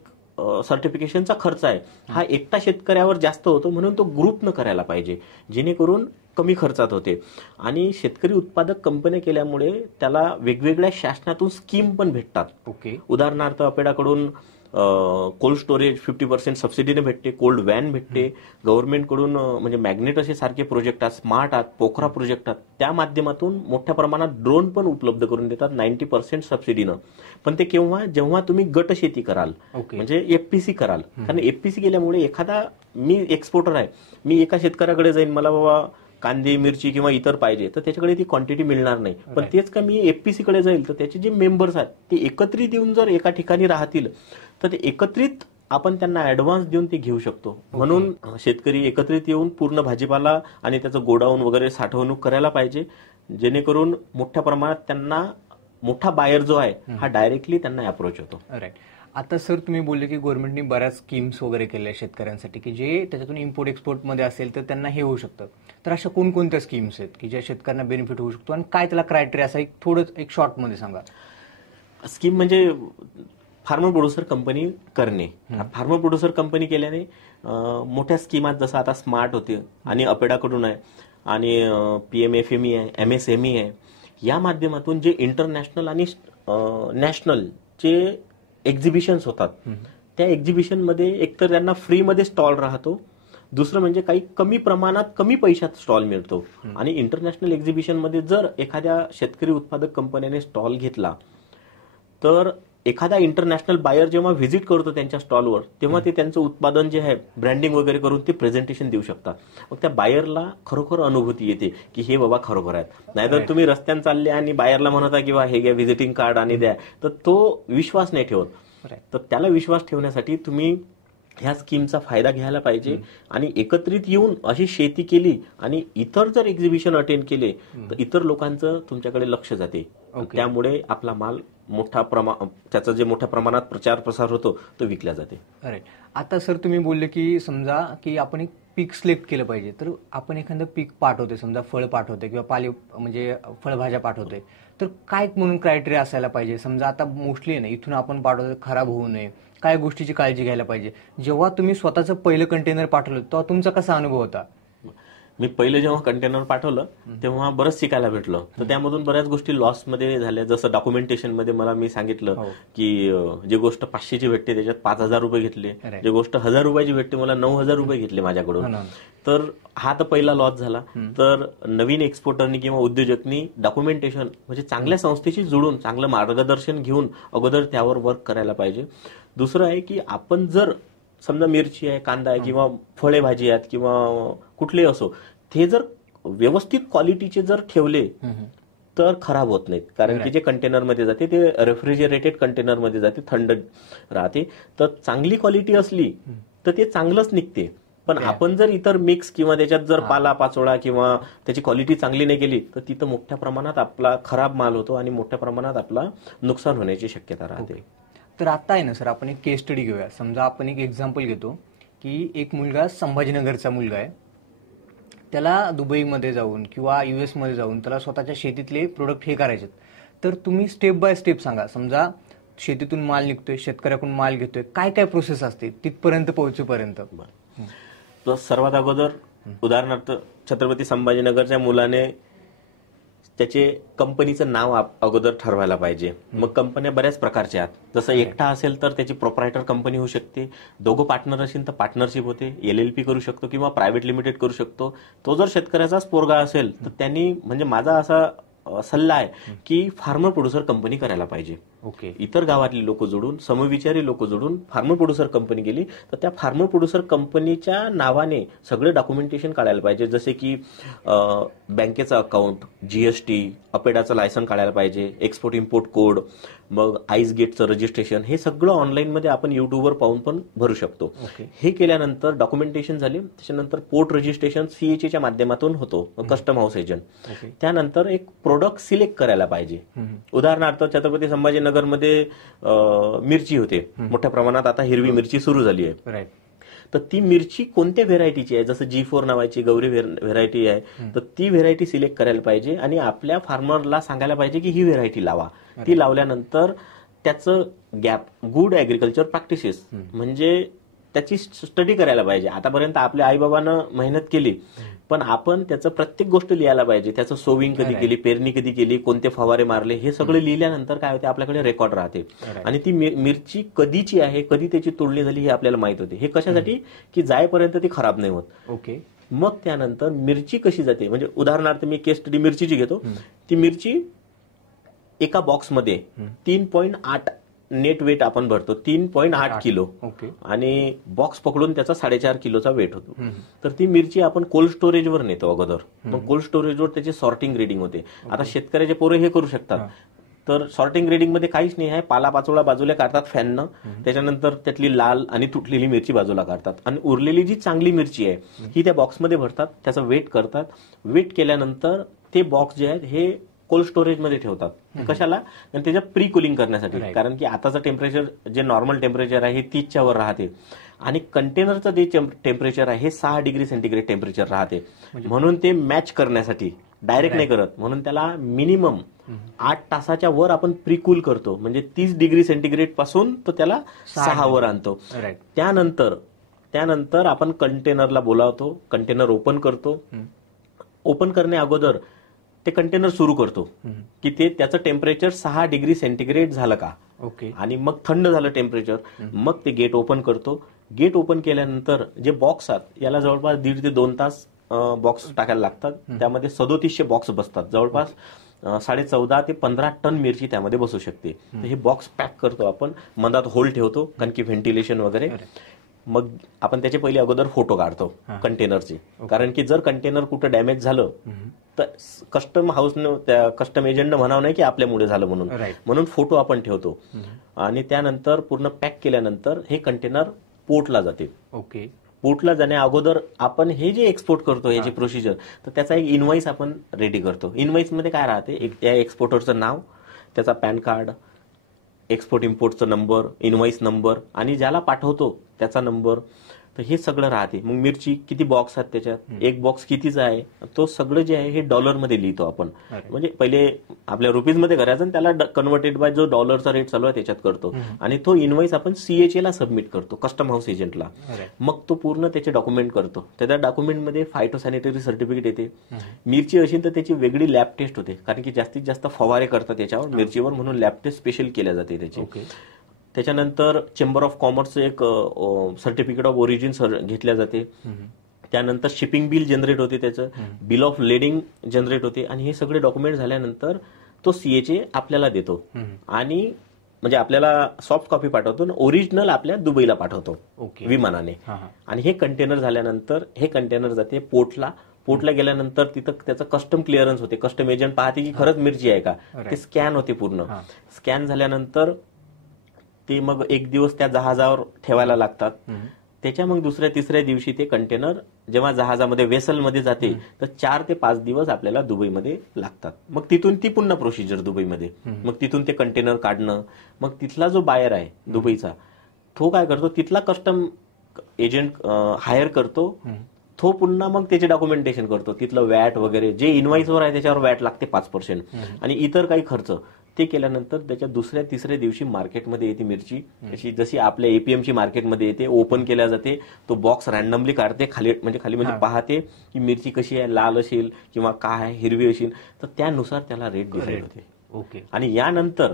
सर्टिफिकेशनचा खर्च आहे हा एकटा शेतकऱ्यावर जास्त होतो, म्हणून तो ग्रुपनं करायला पाहिजे, जेणेकरून कमी खर्चात होते. आणि शेतकरी उत्पादक कंपन्या केल्यामुळे त्याला वेगवेगळ्या शासनातून स्कीम पण भेटतात. उदाहरणार्थ अपेडाकडून कोल्ड स्टोरेज 50% सबसिडीने भेटते, कोल्ड व्हॅन भेटते, गव्हर्नमेंटकडून म्हणजे मॅग्नेट असे सारखे प्रोजेक्ट आहेत, स्मार्ट आहेत, पोखरा प्रोजेक्ट आहेत, त्या माध्यमातून मोठ्या प्रमाणात ड्रोन पण उपलब्ध करून देतात 90% सबसिडीनं. पण ते केव्हा, जेव्हा तुम्ही गट शेती कराल, म्हणजे FPC कराल. कारण FPC केल्यामुळे एखादा, मी एक्सपोर्टर आहे, मी एका शेतकऱ्याकडे जाईन, मला बाबा कांदे, मिरची किंवा इतर पाहिजे, तर त्याच्याकडे ती क्वांटिटी मिळणार नाही. पण तेच का मी FPC कडे जाईल, तर त्याचे जे मेंबर्स आहेत ते एकत्रित येऊन जर एका ठिकाणी राहतील, तर ते एकत्रित आपण त्यांना ऍडव्हान्स देऊन ते घेऊ शकतो. म्हणून शेतकरी एकत्रित येऊन पूर्ण भाजीपाला आणि त्याचं गोडाऊन वगैरे साठवणूक करायला पाहिजे, जेणेकरून मोठ्या प्रमाणात त्यांना मोठा बायर जो आहे हा डायरेक्टली त्यांना अप्रोच होतो. राईट. आता सर तुम्ही बोलले की गव्हर्नमेंटने बऱ्याच स्कीम्स वगैरे केल्या शेतकऱ्यांसाठी की जे त्याच्यातून इम्पोर्ट एक्सपोर्टमध्ये असेल तर त्यांना हे होऊ शकतं. तर अशा कोणकोणत्या स्कीम्स आहेत की ज्या शेतकऱ्यांना बेनिफिट होऊ शकतो आणि काय त्याला क्रायटेरिया असा एक शॉर्टमध्ये सांगा? स्कीम म्हणजे फार्मर प्रोड्युसर कंपनी करणे. फार्मर प्रोड्युसर कंपनी केल्याने मोठ्या स्कीमात, जसं आता स्मार्ट होते आणि अपेडाकडून आहे आणि PMFME आहे, MSME आहे, या माध्यमातून जे इंटरनॅशनल आणि नॅशनल जे एक्झिबिशन्स होतात, त्या एक्झिबिशनमध्ये एकतर त्यांना फ्रीमध्ये स्टॉल राहतो, दुसरं म्हणजे काही कमी प्रमाणात कमी पैशात स्टॉल मिळतो. आणि इंटरनॅशनल एक्झिबिशनमध्ये जर एखाद्या शेतकरी उत्पादक कंपनीने स्टॉल घेतला, तर एखादा इंटरनॅशनल बायर जेव्हा व्हिजिट करतो त्यांच्या स्टॉलवर, तेव्हा ते त्यांचं उत्पादन जे आहे ब्रँडिंग वगैरे करून ते प्रेझेंटेशन देऊ शकतात. मग त्या बायरला खरोखर अनुभूती येते की हे बाबा खरोखर आहेत. नाहीतर तुम्ही रस्त्याने चालले आणि बायरला म्हणता किंवा हे घ्या व्हिजिटिंग कार्ड आणि द्या, तर तो विश्वास नाही ठेवत. तर त्याला विश्वास ठेवण्यासाठी तुम्ही ह्या स्कीमचा फायदा घ्यायला पाहिजे आणि एकत्रित येऊन अशी शेती केली आणि इतर जर एक्झिबिशन अटेंड केले तर इतर लोकांचं तुमच्याकडे लक्ष जाते, त्यामुळे आपला माल त्याचा जे मोठ्या प्रमाणात प्रचार प्रसार होतो तो विकल्या जाते. राईट. आता सर तुम्ही बोलले की समजा की आपण एक पीक सिलेक्ट केलं पाहिजे, तर आपण एखादं पीक पाठवतोय, समजा फळ पाठवतोय किंवा म्हणजे फळभाज्या पाठवतोय, तर काय म्हणून क्रायटेरिया असायला पाहिजे? समजा आता मोस्टली ना इथून आपण पाठवतोय, खराब होऊ नये, काय गोष्टीची काळजी घ्यायला पाहिजे? जेव्हा तुम्ही स्वतःचं पहिलं कंटेनर पाठवलं तेव्हा तुमचा कसा अनुभव होता? मी पहिलं जेव्हा कंटेनर पाठवलं तेव्हा बरंच शिकायला भेटलं. तर त्यामधून बऱ्याच गोष्टी लॉसमध्ये झाल्या. जसं डॉक्युमेंटेशन मध्ये मी सांगितलं की जी गोष्ट 500ची भेटते त्याच्यात 5,000 रुपये घेतले, जी गोष्ट 1,000 रुपयाची भेटते मला 9,000 रुपये घेतले माझ्याकडून. तर हा तर पहिला लॉस झाला. तर नवीन एक्सपोर्टरनी किंवा उद्योजकनी डॉक्युमेंटेशन म्हणजे चांगल्या संस्थेशी जोडून चांगलं मार्गदर्शन घेऊन अगोदर त्यावर वर्क करायला पाहिजे. दुसरं आहे की आपण जर समजा मिरची आहे, कांदा आहे किंवा फळे भाजी आहेत किंवा कुठलेही असो, ते जर व्यवस्थित क्वालिटीचे जर ठेवले तर खराब होत नाहीत. कारण की जे कंटेनरमध्ये जाते ते रेफ्रिजरेटेड कंटेनरमध्ये जाते, थंड राहते. तर चांगली क्वालिटी असली तर ते चांगलंच निघते. पण आपण जर इतर मिक्स किंवा त्याच्यात जर पाला पाचोळा किंवा त्याची क्वालिटी चांगली नाही केली तर तिथं मोठ्या प्रमाणात आपला खराब माल होतो आणि मोठ्या प्रमाणात आपला नुकसान होण्याची शक्यता राहते. तर आता आहे ना सर, आपण एक केस स्टडी घेऊया. समजा आपण एक एक्झाम्पल घेतो की एक मुलगा संभाजीनगरचा मुलगा आहे, त्याला दुबईमध्ये जाऊन किंवा US मध्ये जाऊन त्याला स्वतःच्या शेतीतले प्रोडक्ट हे करायचे. तर तुम्ही स्टेप बाय स्टेप सांगा. समजा शेतीतून माल निघतोय, शेतकऱ्याकडून माल घेतोय, काय काय प्रोसेस असते तिथपर्यंत पोहोचेपर्यंत? सर्वात अगोदर उदाहरणार्थ छत्रपती संभाजीनगरच्या मुलाने त्याचे कंपनीचं नाव अगोदर ठरवायला पाहिजे. मग कंपन्या बऱ्याच प्रकारच्या आहेत. जसं एकटा असेल तर त्याची प्रोप्रायटर कंपनी होऊ शकते, दोघं पार्टनर असेल तर पार्टनरशिप होते, LLP करू शकतो किंवा प्रायव्हेट लिमिटेड करू शकतो. तो जर शेतकऱ्याचाच पोरगा असेल तर त्यांनी म्हणजे माझा असा सल्ला आहे की फार्मर प्रोड्युसर कंपनी करायला पाहिजे. ओके. इतर गावातली लोक जोडून, समविचारी लोक जोडून फार्मर प्रोड्युसर कंपनी गेली तर त्या फार्मर प्रोड्युसर कंपनीच्या नावाने सगळे डॉक्युमेंटेशन काढायला पाहिजे. जसे की बँकेचं अकाउंट, GST, अपेडाचं लायसन काढायला पाहिजे, एक्सपोर्ट इम्पोर्ट कोड, मग आईस गेटचं रजिस्ट्रेशन, हे सगळं ऑनलाईन मध्ये आपण युट्यूबवर पाहून पण भरू शकतो. हे केल्यानंतर डॉक्युमेंटेशन झाले. त्याच्यानंतर पोर्ट रजिस्ट्रेशन CHA च्या माध्यमातून होतो, कस्टम हाऊस एजंट. त्यानंतर एक प्रोडक्ट सिलेक्ट करायला पाहिजे. उदाहरणार्थ छत्रपती संभाजीनगरमध्ये मिरची होते मोठ्या प्रमाणात, आता हिरवी मिरची सुरू झाली आहे. तर ती मिरची कोणत्या व्हेरायटीची आहे, जसं G4 नावाची गौरी व्हेरायटी आहे, तर ती व्हेरायटी सिलेक्ट करायला पाहिजे आणि आपल्या फार्मरला सांगायला पाहिजे की ही व्हेरायटी लावा. ती लावल्यानंतर त्याचं गुड ऍग्रिकल्चर प्रॅक्टिसेस म्हणजे त्याची स्टडी करायला पाहिजे. आतापर्यंत आपल्या आईबाबांना मेहनत केली, पण आपण त्याचं प्रत्येक गोष्ट लिहायला पाहिजे. त्याचं सोविंग कधी केली, पेरणी कधी केली, कोणते फवारे मारले, हे सगळं लिहिल्यानंतर काय होते, आपल्याकडे रेकॉर्ड राहते. आणि ती मिरची कधीची आहे, कधी त्याची तोडणी झाली हे आपल्याला माहित होते. हे कशासाठी की जायपर्यंत ती खराब नाही होत. ओके. मग त्यानंतर मिरची कशी जाते, म्हणजे उदाहरणार्थ मी केस स्टडी मिरचीची घेतो. ती मिरची एका बॉक्समध्ये 3.8 नेट वेट आपण भरतो, 3.8 किलो, आणि बॉक्स पकडून त्याचा 4.5 किलोचा वेट होतो. तर ती मिरची आपण कोल्ड स्टोरेजवर नेतो अगोदर. मग कोल्ड स्टोरेजवर त्याची सॉर्टिंग रीडिंग होते. आता शेतकऱ्याचे पोरं हे करू शकतात. तर सॉर्टिंग रीडिंग मध्ये काहीच नाही आहे, पाला पाचोळा बाजूला काढतात फॅननं, त्याच्यानंतर त्यातली लाल आणि तुटलेली मिरची बाजूला काढतात आणि उरलेली जी चांगली मिरची आहे ही त्या बॉक्समध्ये भरतात, त्याचं वेट करतात. वेट केल्यानंतर ते बॉक्स जे आहेत हे कोल्ड स्टोरेज मध्ये ठेवतात. कशाला? त्याच्या प्री कुलिंग करण्यासाठी. कारण की आताचं टेम्परेचर जे नॉर्मल टेम्परेचर आहे हे 30च्या वर राहते आणि कंटेनरचं जे टेम्परेचर आहे हे 6 डिग्री सेंटीग्रेड टेम्परेचर राहते. म्हणून ते मॅच करण्यासाठी डायरेक्ट नाही करत, म्हणून त्याला मिनिमम 8 तासाच्या वर आपण प्रीकूल करतो. म्हणजे 30 डिग्री सेंटीग्रेड पासून तो त्याला 6 वर आणतो. त्यानंतर आपण कंटेनरला बोलावतो, कंटेनर ओपन करतो. ओपन करण्या अगोदर ते कंटेनर सुरू करतो की ते त्याचं टेम्परेचर 6 डिग्री सेंटीग्रेड झालं का. ओके. आणि मग थंड झालं टेम्परेचर, मग ते गेट ओपन करतो. गेट ओपन केल्यानंतर जे बॉक्स आहेत याला जवळपास 1.5 ते 2 तास बॉक्स टाकायला लागतात. त्यामध्ये 3700 बॉक्स बसतात. जवळपास 14.5 ते 15 टन मिरची त्यामध्ये बसू शकते. हे बॉक्स पॅक करतो आपण, मधात होल ठेवतो कारण की व्हेंटिलेशन वगैरे. मग आपण त्याचे पहिले अगोदर फोटो काढतो कंटेनरचे, कारण की जर कंटेनर कुठं डॅमेज झालं तर कस्टम हाऊसनं, कस्टम एजंटनं म्हणावं नाही की आपल्यामुळे झालं म्हणून फोटो आपण ठेवतो. आणि त्यानंतर पूर्ण पॅक केल्यानंतर हे कंटेनर पोर्टला जाते. ओके. पोर्टला जाण्या अगोदर आपण हे जे एक्सपोर्ट करतो हे जे प्रोसिजर, तर त्याचा एक इनव्हॉइस आपण रेडी करतो. इनव्हॉइस मध्ये काय राहते, त्या एक्सपोर्टरचं नाव, त्याचा पॅन कार्ड, एक्सपोर्ट इम्पोर्टचा नंबर, इनव्हॉइस नंबर आणि ज्याला पाठवतो त्याचा नंबर, तर हे सगळं राहते. मग मिरची किती बॉक्स आहेत त्याच्यात, एक बॉक्स कितीचा आहे, तो सगळं जे आहे हे डॉलरमध्ये लिहितो आपण. म्हणजे पहिले आपल्या रुपीजमध्ये करायचं आणि त्याला कन्व्हर्टेड बाय जो डॉलरचा रेट चालू आहे त्याच्यात करतो आणि तो इनव्हॉइस आपण CHA ला सबमिट करतो, कस्टम हाऊस एजंटला. मग तो पूर्ण त्याचे डॉक्युमेंट करतो. त्या डॉक्युमेंटमध्ये फायटोसॅनिटरी सर्टिफिकेट येते. मिरची असेल तर त्याची वेगळी लॅब टेस्ट होते, कारण की जास्तीत जास्त फवारे करतात त्याच्यावर मिरचीवर, म्हणून लॅब टेस्ट स्पेशल केल्या जाते त्याची. त्याच्यानंतर चेंबर ऑफ कॉमर्सचं एक सर्टिफिकेट ऑफ ओरिजिन घेतल्या जाते. त्यानंतर शिपिंग बिल जनरेट होते, त्याचं बिल ऑफ लेडिंग जनरेट होते आणि हे सगळे डॉक्युमेंट झाल्यानंतर तो CHA आपल्याला देतो आणि म्हणजे आपल्याला सॉफ्ट कॉपी पाठवतो, ओरिजिनल आपल्या दुबईला पाठवतो विमानाने. आणि हे कंटेनर झाल्यानंतर हे कंटेनर जाते पोर्टला गेल्यानंतर तिथं त्याचं कस्टम क्लिअरन्स होते. कस्टम एजंट पाहते की खरंच मिरची आहे का, ते स्कॅन होते पूर्ण. स्कॅन झाल्यानंतर ते मग एक दिवस त्या जहाजावर ठेवायला लागतात. त्याच्या मग दुसऱ्या तिसऱ्या दिवशी ते कंटेनर जेव्हा जहाजामध्ये वेसलमध्ये जाते तर 4 ते 5 दिवस आपल्याला दुबईमध्ये लागतात. मग तिथून ती पुन्हा प्रोसिजर दुबईमध्ये. मग तिथून ते कंटेनर काढणं. मग तिथला जो बायर आहे दुबईचा, तो काय करतो, तिथला कस्टम एजंट हायर करतो. तो पुन्हा मग त्याचे डॉक्युमेंटेशन करतो, तिथलं वॅट वगैरे जे इनव्हॉइसवर आहे त्याच्यावर वॅट लागते 5% आणि इतर काही खर्च ते केल्यानंतर त्याच्या दुसऱ्या तिसऱ्या दिवशी मार्केटमध्ये येते मिरची. जशी आपल्या APMची मार्केटमध्ये येते, ओपन केल्या जाते. तो बॉक्स रॅन्डमली काढते, खाली म्हणजे पाहते की मिरची कशी आहे, लाल असेल किंवा काय आहे, हिरवी असेल, तर त्यानुसार त्याला रेट डिसाईड होते. आणि यानंतर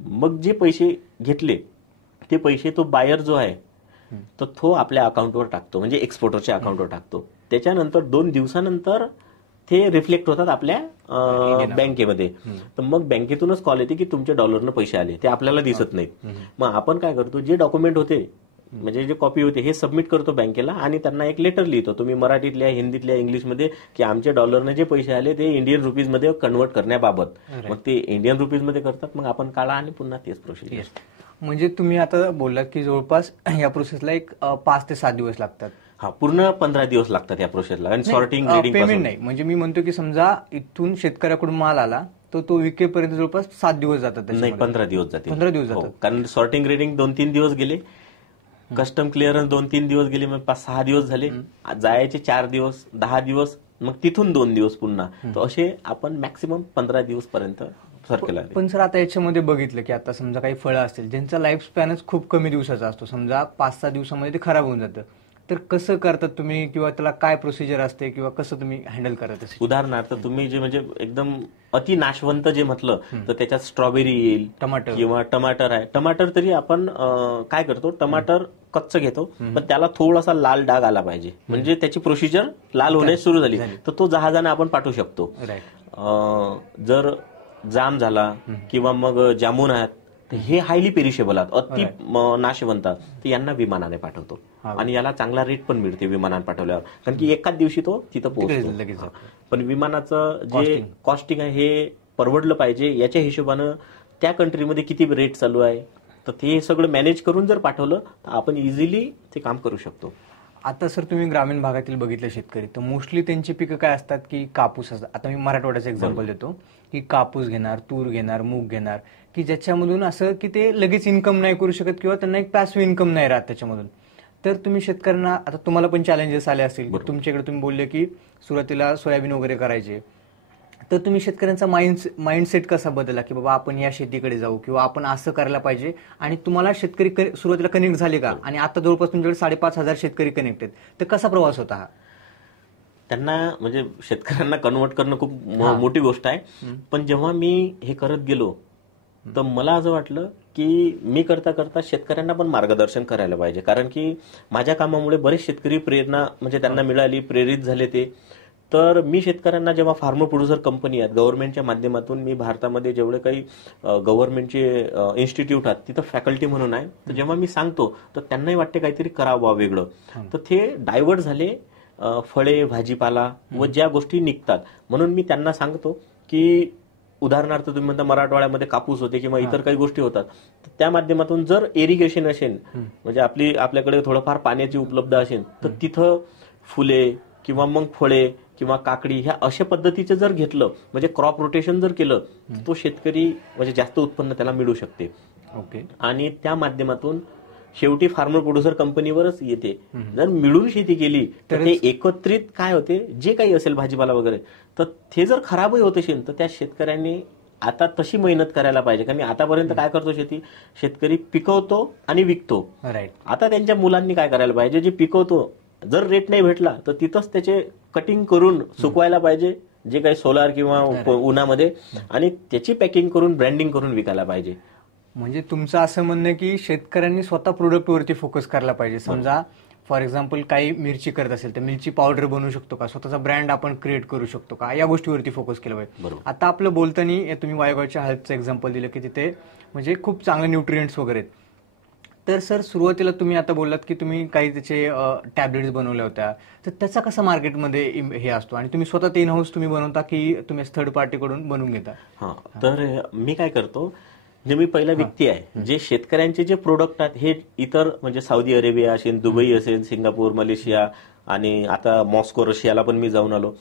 मग जे पैसे घेतले ते पैसे तो बायर जो आहे तर तो आपल्या अकाउंटवर टाकतो, म्हणजे एक्सपोर्टरच्या अकाउंटवर टाकतो. त्याच्यानंतर 2 दिवसानंतर ते रिफ्लेक्ट होतात आपल्या बँकेमध्ये. तर मग बँकेतूनच कॉल येते की तुमच्या डॉलरनं पैसे आले, ते आपल्याला दिसत नाहीत. मग आपण काय करतो, जे डॉक्युमेंट होते म्हणजे जे कॉपी होते हे सबमिट करतो बँकेला आणि त्यांना एक लेटर लिहितो, तुम्ही मराठीतल्या, हिंदीतल्या, इंग्लिशमध्ये, की आमच्या डॉलरने जे पैसे आले ते इंडियन रुपीजमध्ये कन्वर्ट करण्याबाबत. मग ते इंडियन रुपीजमध्ये करतात, मग आपण काढा आणि पुन्हा तेच प्रोसिजर. म्हणजे तुम्ही आता बोललात की जवळपास या प्रोसेसला एक 5 ते 7 दिवस लागतात. पूर्ण 15 दिवस लागतात या प्रोसेसला. आणि सॉर्टिंग, रीडिंग, पेमेंट नाही, म्हणजे मी म्हणतो की समजा इथून शेतकऱ्याकडून माल आला तर तो विकेपर्यंत जवळपास 7 दिवस जातात. नाही, 15 दिवस जाते. 15 दिवस जातात, कारण सॉर्टिंग, रीडिंग 2-3 दिवस गेले, कस्टम क्लिअरन्स 2-3 दिवस गेले, मग 5-6 दिवस झाले, जायचे 4 दिवस, 10 दिवस, मग तिथून 2 दिवस पुन्हा. तर असे आपण मॅक्सिमम 15 दिवस पर्यंत सर्कल आहे. पण सर आता याच्यामध्ये बघितलं की आता समजा काही फळं असतील ज्यांचा लाईफ स्पॅनच खूप कमी दिवसाचा असतो, समजा 5-6 दिवसामध्ये ते खराब होऊन जातं, तर कसं करतात तुम्ही, किंवा त्याला काय प्रोसिजर असते, किंवा कसं तुम्ही हँडल करत? उदाहरणार्थ तुम्ही जे म्हणजे एकदम अति नाशवंत जे म्हटलं तर त्याच्यात स्ट्रॉबेरी येईल, टमाटर किंवा टमाटर आहे. टमाटर तरी आपण काय करतो, टमाटर कच्चं घेतो, पण त्याला थोडासा लाल डाग आला पाहिजे, म्हणजे त्याची प्रोसिजर लाल होण्यास सुरू झाली तर तो जहाजाने आपण पाठवू शकतो. जर जाम झाला किंवा मग जामून आहेत तर हे हायली पेरिशेबल आहेत, अति नाशवंत, तर यांना विमानाने पाठवतो आणि याला चांगला रेट पण मिळते विमानाने पाठवल्यावर, कारण की एकाच दिवशी तो तिथं पोहोचतो. पण विमानाचं जे कॉस्टिंग आहे हे परवडलं पाहिजे, याच्या हिशोबानं त्या कंट्रीमध्ये किती रेट चालू आहे, तर ते सगळं मॅनेज करून जर पाठवलं तर आपण इझिली ते काम करू शकतो. आता सर तुम्ही ग्रामीण भागातील बघितलं शेतकरी, तर मोस्टली त्यांची पिकं काय असतात की कापूस असतात. आता मी मराठवाड्याचं एक्झाम्पल देतो की कापूस घेणार, तूर घेणार, मूग घेणार, की ज्याच्यामधून असं की ते लगेच इन्कम नाही करू शकत किंवा त्यांना एक पॅसिव्ह इन्कम नाही राहत त्याच्यामधून. तर तुम्ही शेतकऱ्यांना, आता तुम्हाला पण चॅलेंजेस आले असतील, तुमच्याकडे तुम्ही बोलले की सुरुवातीला सोयाबीन वगैरे करायचे, तर तुम्ही शेतकऱ्यांचा माइंडसेट कसा बदलला की बाबा आपण या शेतीकडे जाऊ किंवा आपण असं करायला पाहिजे, आणि तुम्हाला शेतकरी सुरुवातीला कनेक्ट झाले का, आणि आता जवळपास तुमच्याकडे 5,500 शेतकरी कनेक्ट आहेत, तर कसा प्रवास होता हा? त्यांना म्हणजे शेतकऱ्यांना कन्वर्ट करणं खूप मोठी गोष्ट आहे. पण जेव्हा मी हे करत गेलो तर मला असं वाटलं की मी करता करता शेतकऱ्यांना पण मार्गदर्शन करायला पाहिजे, कारण की माझ्या कामामुळे बरेच शेतकरी प्रेरणा म्हणजे त्यांना मिळाली, प्रेरित झाले ते. तर मी शेतकऱ्यांना जेव्हा फार्मर प्रोड्युसर कंपनी आहेत गव्हर्नमेंटच्या माध्यमातून, मी भारतामध्ये जेवढे काही गव्हर्नमेंटचे इन्स्टिट्यूट आहेत तिथं फॅकल्टी म्हणून आहे, तर जेव्हा मी सांगतो तर त्यांनाही वाटते काहीतरी करावं वेगळं, तर ते डायव्हर्ट झाले फळे, भाजीपाला व ज्या गोष्टी निघतात. म्हणून मी त्यांना सांगतो की उदाहरणार्थ तुम्ही म्हणता मराठवाड्यामध्ये कापूस होते किंवा इतर काही गोष्टी होतात, त्या माध्यमातून जर इरिगेशन असेल, म्हणजे आपल्याकडे थोडंफार पाण्याची उपलब्ध असेल, तर तिथं फुले किंवा मग फळे किंवा काकडी ह्या अशा पद्धतीचं जर घेतलं, म्हणजे क्रॉप रोटेशन जर केलं, तर तो शेतकरी म्हणजे जास्त उत्पन्न त्याला मिळू शकते. ओके. आणि त्या माध्यमातून शेवटी फार्मर प्रोड्युसर कंपनीवरच येते. जर मिळून शेती केली तर ते एकत्रित काय होते, जे काही असेल भाजीपाला वगैरे, तर ते जर खराबही होत असेल तर त्या शेतकऱ्यांनी आता तशी मेहनत करायला पाहिजे. कारण आतापर्यंत काय करतो शेतकरी पिकवतो आणि विकतो. राईट. आता त्यांच्या मुलांनी काय करायला पाहिजे, जे पिकवतो जर रेट नाही भेटला तर तिथंच त्याचे कटिंग करून सुकवायला पाहिजे, जे काही सोलार किंवा उन्हामध्ये, आणि त्याची पॅकिंग करून ब्रँडिंग करून विकायला पाहिजे. म्हणजे तुमचं असं म्हणणं आहे की शेतकऱ्यांनी स्वतः प्रोडक्टवरती फोकस करायला पाहिजे. समजा फॉर एक्झाम्पल काही मिरची करत असेल तर मिरची पावडर बनवू शकतो का, स्वतःचा ब्रँड आपण क्रिएट करू शकतो का, या गोष्टीवरती फोकस केला पाहिजे. आता आपलं बोलताना तुम्ही वायगावच्या हळदचं एक्झाम्पल दिलं की तिथे म्हणजे खूप चांगले न्यूट्रिएंट्स वगैरे आहेत. तर सर सुरुवातीला तुम्ही आता बोललात की तुम्ही काही त्याचे टॅबलेट्स बनवल्या होत्या, तर त्याचा कसा मार्केटमध्ये हे असतो, आणि तुम्ही स्वतः इन हाऊस तुम्ही बनवता की तुम्ही थर्ड पार्टीकडून बनवून घेता? हा, तर मी काय करतो, जे मी पहिला व्यक्ती आहे, जे शेतकऱ्यांचे जे प्रोडक्ट आहेत हे इतर म्हणजे सौदी अरेबिया असेल, दुबई असेल, सिंगापूर, मलेशिया आणि आता मॉस्को, रशियाला पण मी जाऊन आलो.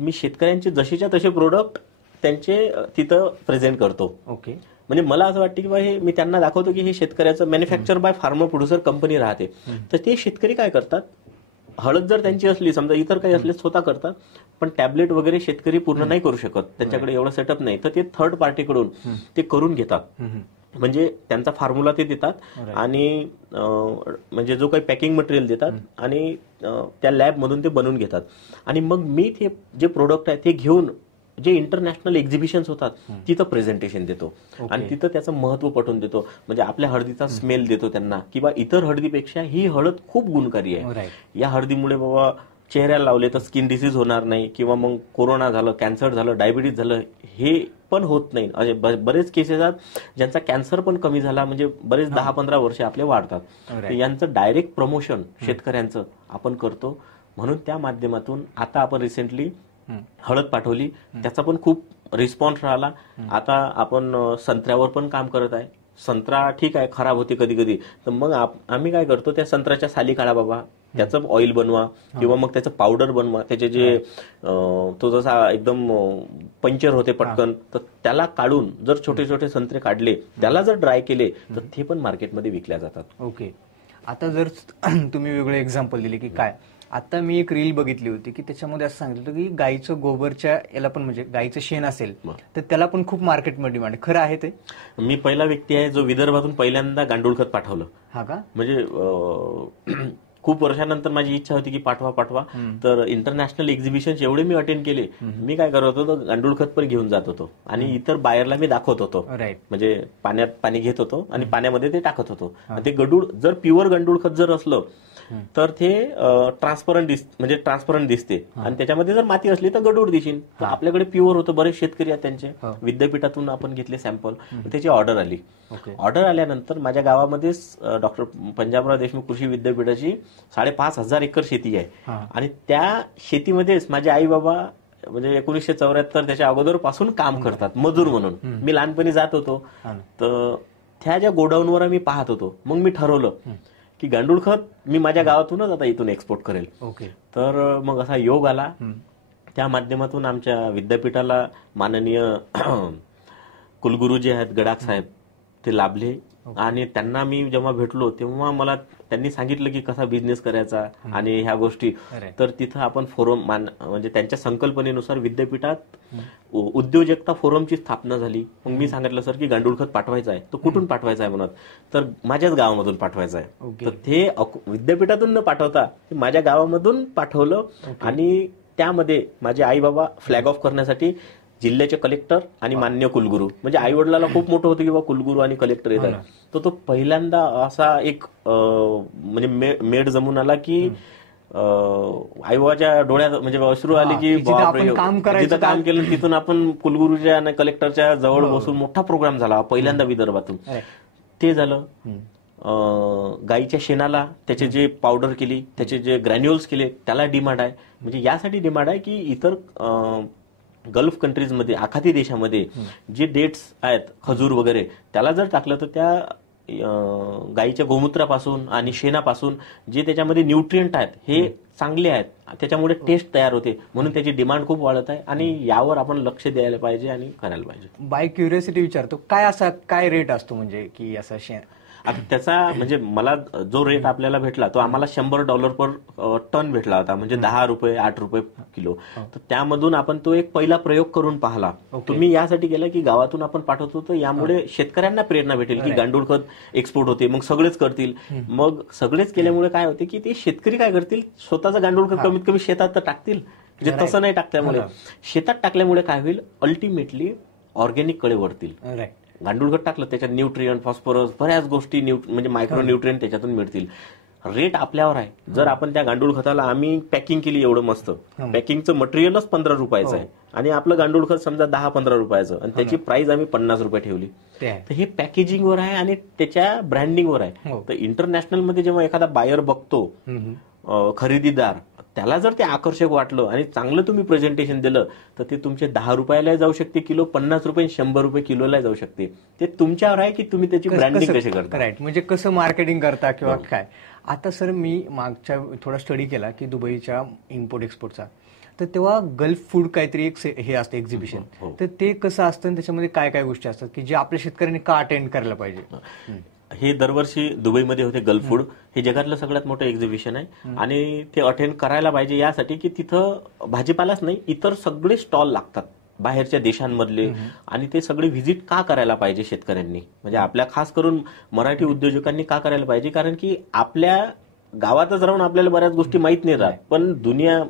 मी शेतकऱ्यांचे जसेच्या तसे प्रोडक्ट त्यांचे तिथं प्रेझेंट करतो. ओके. म्हणजे मला असं वाटतं की हे मी त्यांना दाखवतो की हे शेतकऱ्याचं manufacture by farmer producer company राहते. तर ते शेतकरी काय करतात, हळद जर त्यांची असली, समजा इतर काही असले स्वतः करतात, पण टॅबलेट वगैरे शेतकरी पूर्ण नाही करू शकत, त्यांच्याकडे एवढं सेटअप नाही, तर ते थर्ड पार्टीकडून ते करून घेतात. म्हणजे त्यांचा फॉर्म्युला ते देतात आणि म्हणजे जो काही पॅकिंग मटेरियल देतात आणि त्या लॅबमधून ते बनवून घेतात. आणि मग मी ते जे प्रोडक्ट आहे ते घेऊन जे इंटरनॅशनल एक्झिबिशन्स होतात तिथं प्रेझेंटेशन देतो आणि तिथं त्याचं महत्व पटवून देतो. म्हणजे आपल्या हळदीचा स्मेल देतो त्यांना, किंवा इतर हळदीपेक्षा ही हळद खूप गुणकारी आहे. या हळदीमुळे बाबा चेहऱ्याला लावले तर स्किन डिसीज होणार नाही, किंवा मग कोरोना झालं, कॅन्सर झालं, डायबिटीज झालं, हे पण होत नाही. बरेच केसेस आहेत ज्यांचा कॅन्सर पण कमी झाला, म्हणजे बरेच 10-15 वर्ष आपले वाढतात. यांचं डायरेक्ट प्रमोशन शेतकऱ्यांचं आपण करतो. म्हणून त्या माध्यमातून आता आपण रिसेंटली हळद पाठवली, त्याचा पण खूप रिस्पॉन्स राहिला. आता आपण संत्र्यावर पण काम करत आहे. संत्रा ठीक आहे खराब होते कधी कधी, तर मग आम्ही काय करतो, त्या संत्र्याच्या साली काढा बाबा, त्याचं ऑइल बनवा किंवा मग त्याचं पावडर बनवा. त्याचे जे तो जसा एकदम पंचर होते पटकन, तर त्याला काढून जर छोटे छोटे संत्रे काढले, त्याला जर ड्राय केले तर ते पण मार्केटमध्ये विकल्या जातात. ओके. आता जर तुम्ही वेगळे एक्झाम्पल दिले की काय, आता मी एक रील बघितली होती की त्याच्यामध्ये असं सांगितलं होतं की गाईचं गोबरच्या याला पण, म्हणजे गाईचं शेण असेल तर त्याला पण खूप मार्केटमध्ये डिमांड आहे. खरं आहे ते? मी पहिला व्यक्ती आहे जो विदर्भातून पहिल्यांदा गांडूळ खत पाठवलं. हा का? म्हणजे खूप वर्षानंतर माझी इच्छा होती की पाठवा. तर इंटरनॅशनल एक्झिबिशन एवढे मी अटेंड केले. मी काय करत होतो, गांडूळ खत पण घेऊन जात होतो आणि इतर बायरला मी दाखवत होतो. म्हणजे पाण्यात पाणी घेत होतो आणि पाण्यामध्ये ते टाकत होतो. ते गंडूळ जर प्युअर गांडूळ खत जर असलं तर ते ट्रान्सपरंट दिसते, आणि त्याच्यामध्ये जर माती असली तर गडूळ दिसेल. तर आपल्याकडे प्युअर होतं. बरेच शेतकरी आहेत त्यांचे, विद्यापीठातून आपण घेतले सॅम्पल, त्याची ऑर्डर आली. ऑर्डर आल्यानंतर माझ्या गावामध्येच डॉक्टर पंजाबराव देशमुख कृषी विद्यापीठाची 5,500 एकर शेती आहे, आणि त्या शेतीमध्येच माझे आई बाबा म्हणजे 1974 त्याच्या अगोदर पासून काम करतात मजूर म्हणून. मी लहानपणी जात होतो, तर त्या ज्या गोडाऊनवर मी पाहत होतो. मग मी ठरवलं की गांडूळ खत मी माझ्या गावातूनच आता इथून एक्सपोर्ट करेल. तर मग असा योग आला. त्या माध्यमातून आमच्या विद्यापीठाला माननीय कुलगुरू जे आहेत गडाख साहेब, ते लाभले. आणि त्यांना मी जेव्हा भेटलो तेव्हा मला त्यांनी सांगितलं की कसा बिझनेस करायचा आणि ह्या गोष्टी. तर तिथं आपण फोरम म्हणजे त्यांच्या संकल्पनेनुसार विद्यापीठात उद्योजकता फोरमची स्थापना झाली. मग मी सांगितलं सर की गांडूळ खत पाठवायचं आहे, तो कुठून पाठवायचा आहे म्हणत. तर माझ्याच गावामधून पाठवायचं आहे. तर ते विद्यापीठातून न पाठवता ते माझ्या गावामधून पाठवलं. आणि त्यामध्ये माझे आई बाबा फ्लॅग ऑफ करण्यासाठी जिल्ह्याचे कलेक्टर आणि मान्य कुलगुरू, म्हणजे आई वडिलांना खूप मोठं होतं की बाबा कुलगुरू आणि कलेक्टर येतात. तर तो पहिल्यांदा असा एक म्हणजे मेड जमून आला की आई बाबाच्या डोळ्यात म्हणजे अश्रू आले की जिथं काम केलं तिथून आपण कुलगुरूच्या आणि कलेक्टरच्या जवळ बसून मोठा प्रोग्राम झाला पहिल्यांदा विदर्भातून. ते झालं. गाईच्या शेणाला त्याचे जे पावडर केली, त्याचे जे ग्रॅन्युअल्स केले, त्याला डिमांड आहे. म्हणजे यासाठी डिमांड आहे की इतर गल्फ कंट्रीजमध्ये, आखाती देशामध्ये जे डेट्स आहेत, खजूर वगैरे, त्याला जर टाकलं तर त्या गाईच्या गोमूत्रापासून आणि शेणापासून जे त्याच्यामध्ये न्यूट्रिएंट आहेत हे चांगले आहेत, त्याच्यामुळे टेस्ट तयार होते, म्हणून त्याची डिमांड खूप वाढत आहे आणि यावर आपण लक्ष द्यायला पाहिजे आणि करायला पाहिजे. बाय क्युरियोसिटी विचारतो, काय रेट असतो म्हणजे की असा आता त्याचा म्हणजे मला जो रेट आपल्याला भेटला तो आम्हाला $100 पर टन भेटला होता, म्हणजे 10 रुपये 8 रुपये किलो. तर त्यामधून आपण तो एक पहिला प्रयोग करून पाहिला. तुम्ही यासाठी केला की गावातून आपण पाठवतो, तर यामुळे शेतकऱ्यांना प्रेरणा भेटेल की गांडूळ खत एक्सपोर्ट होते, मग सगळेच करतील. मग सगळेच केल्यामुळे काय होते की ते शेतकरी काय करतील, स्वतःचं गांडूळ खत कमीत कमी शेतात तर टाकतील. म्हणजे तसं नाही टाकल्यामुळे, शेतात टाकल्यामुळे काय होईल, अल्टिमेटली ऑर्गॅनिक कडे वळतील. गांडूळ खत टाकलं त्याच्यात न्यूट्रिएंट, फॉस्फरस, बऱ्याच गोष्टी म्हणजे मायक्रो न्यूट्रिएंट त्याच्यातून मिळतील. रेट आपल्यावर आहे. जर आपण त्या गांडूळ खताला आम्ही पॅकिंग केली एवढं मस्त, पॅकिंगचं मटेरियलच 15 रुपयाचं आहे आणि आपलं गांडूळ खत समजा 10-15 रुपयाचं, आणि त्याची प्राइस आम्ही 50 रुपये ठेवली, तर हे पॅकेजिंगवर आहे आणि त्याच्या ब्रँडिंगवर आहे. तर इंटरनॅशनल मध्ये जेव्हा एखादा बायर बघतो, खरेदीदार, त्याला जर ते आकर्षक वाटलं आणि चांगलं तुम्ही प्रेझेंटेशन दिलं, तर ते तुमचे 10 रुपयाला जाऊ शकते किलो, 50 रुपये 100 रुपये किलोला जाऊ शकते. ते तुमच्यावर आहे की तुम्ही त्याची ब्रँडिंग कशी करता. राईट, म्हणजे कसं मार्केटिंग करता किंवा काय. आता सर मी मागच्या थोडा स्टडी केला की दुबईच्या इम्पोर्ट एक्सपोर्टचा, तर तेव्हा गल्फ फूड काहीतरी एक हे असतं एक्झिबिशन, तर ते कसं असतं आणि त्याच्यामध्ये काय काय गोष्टी असतात की जे आपल्या शेतकऱ्यांनी का अटेंड करायला पाहिजे. हे दरवर्षी दुबईमध्ये होते गल्फ फूड, हे जगातलं सगळ्यात मोठं एक्झिबिशन आहे आणि ते अटेंड करायला पाहिजे यासाठी की तिथं भाजीपालाच नाही, इतर सगळे स्टॉल लागतात बाहेरच्या देशांमधले, आणि ते सगळे व्हिजिट का करायला पाहिजे शेतकऱ्यांनी, म्हणजे आपल्या खास करून मराठी उद्योजकांनी का करायला पाहिजे. कारण की आपल्या गावातच राहून आपल्याला बऱ्याच गोष्टी माहित नाही राहत, पण दुनिया,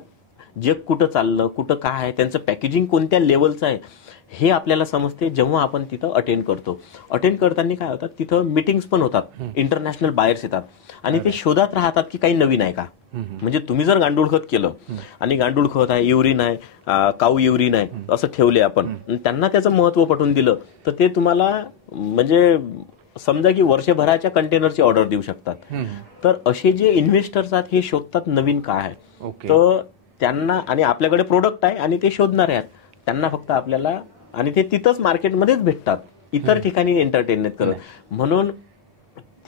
जग कुठं चाललं, कुठं काय आहे, त्यांचं पॅकेजिंग कोणत्या लेवलचं आहे हे आपल्याला समजते जेव्हा आपण तिथं अटेंड करतो. अटेंड करताना काय होतात, तिथं मिटिंग्स पण होतात, इंटरनॅशनल बायर्स येतात आणि ते शोधात राहतात की काही नवीन आहे का. म्हणजे तुम्ही जर गांडूळ खत केलं आणि गांडूळ खत आहे, युरिन आहे, काऊ युरिन आहे असं ठेवले आपण, त्यांना त्याचं महत्व पटवून दिलं, तर ते तुम्हाला म्हणजे समजा की वर्षभराच्या कंटेनरची ऑर्डर देऊ शकतात. तर असे जे इन्व्हेस्टर्स आहेत हे शोधतात नवीन काय आहे, तर त्यांना, आणि आपल्याकडे प्रोडक्ट आहे आणि ते शोधणार आहेत, त्यांना फक्त आपल्याला, आणि ते तिथंच मार्केटमध्येच भेटतात, इतर ठिकाणी एंटरटेन नाहीत करत. म्हणून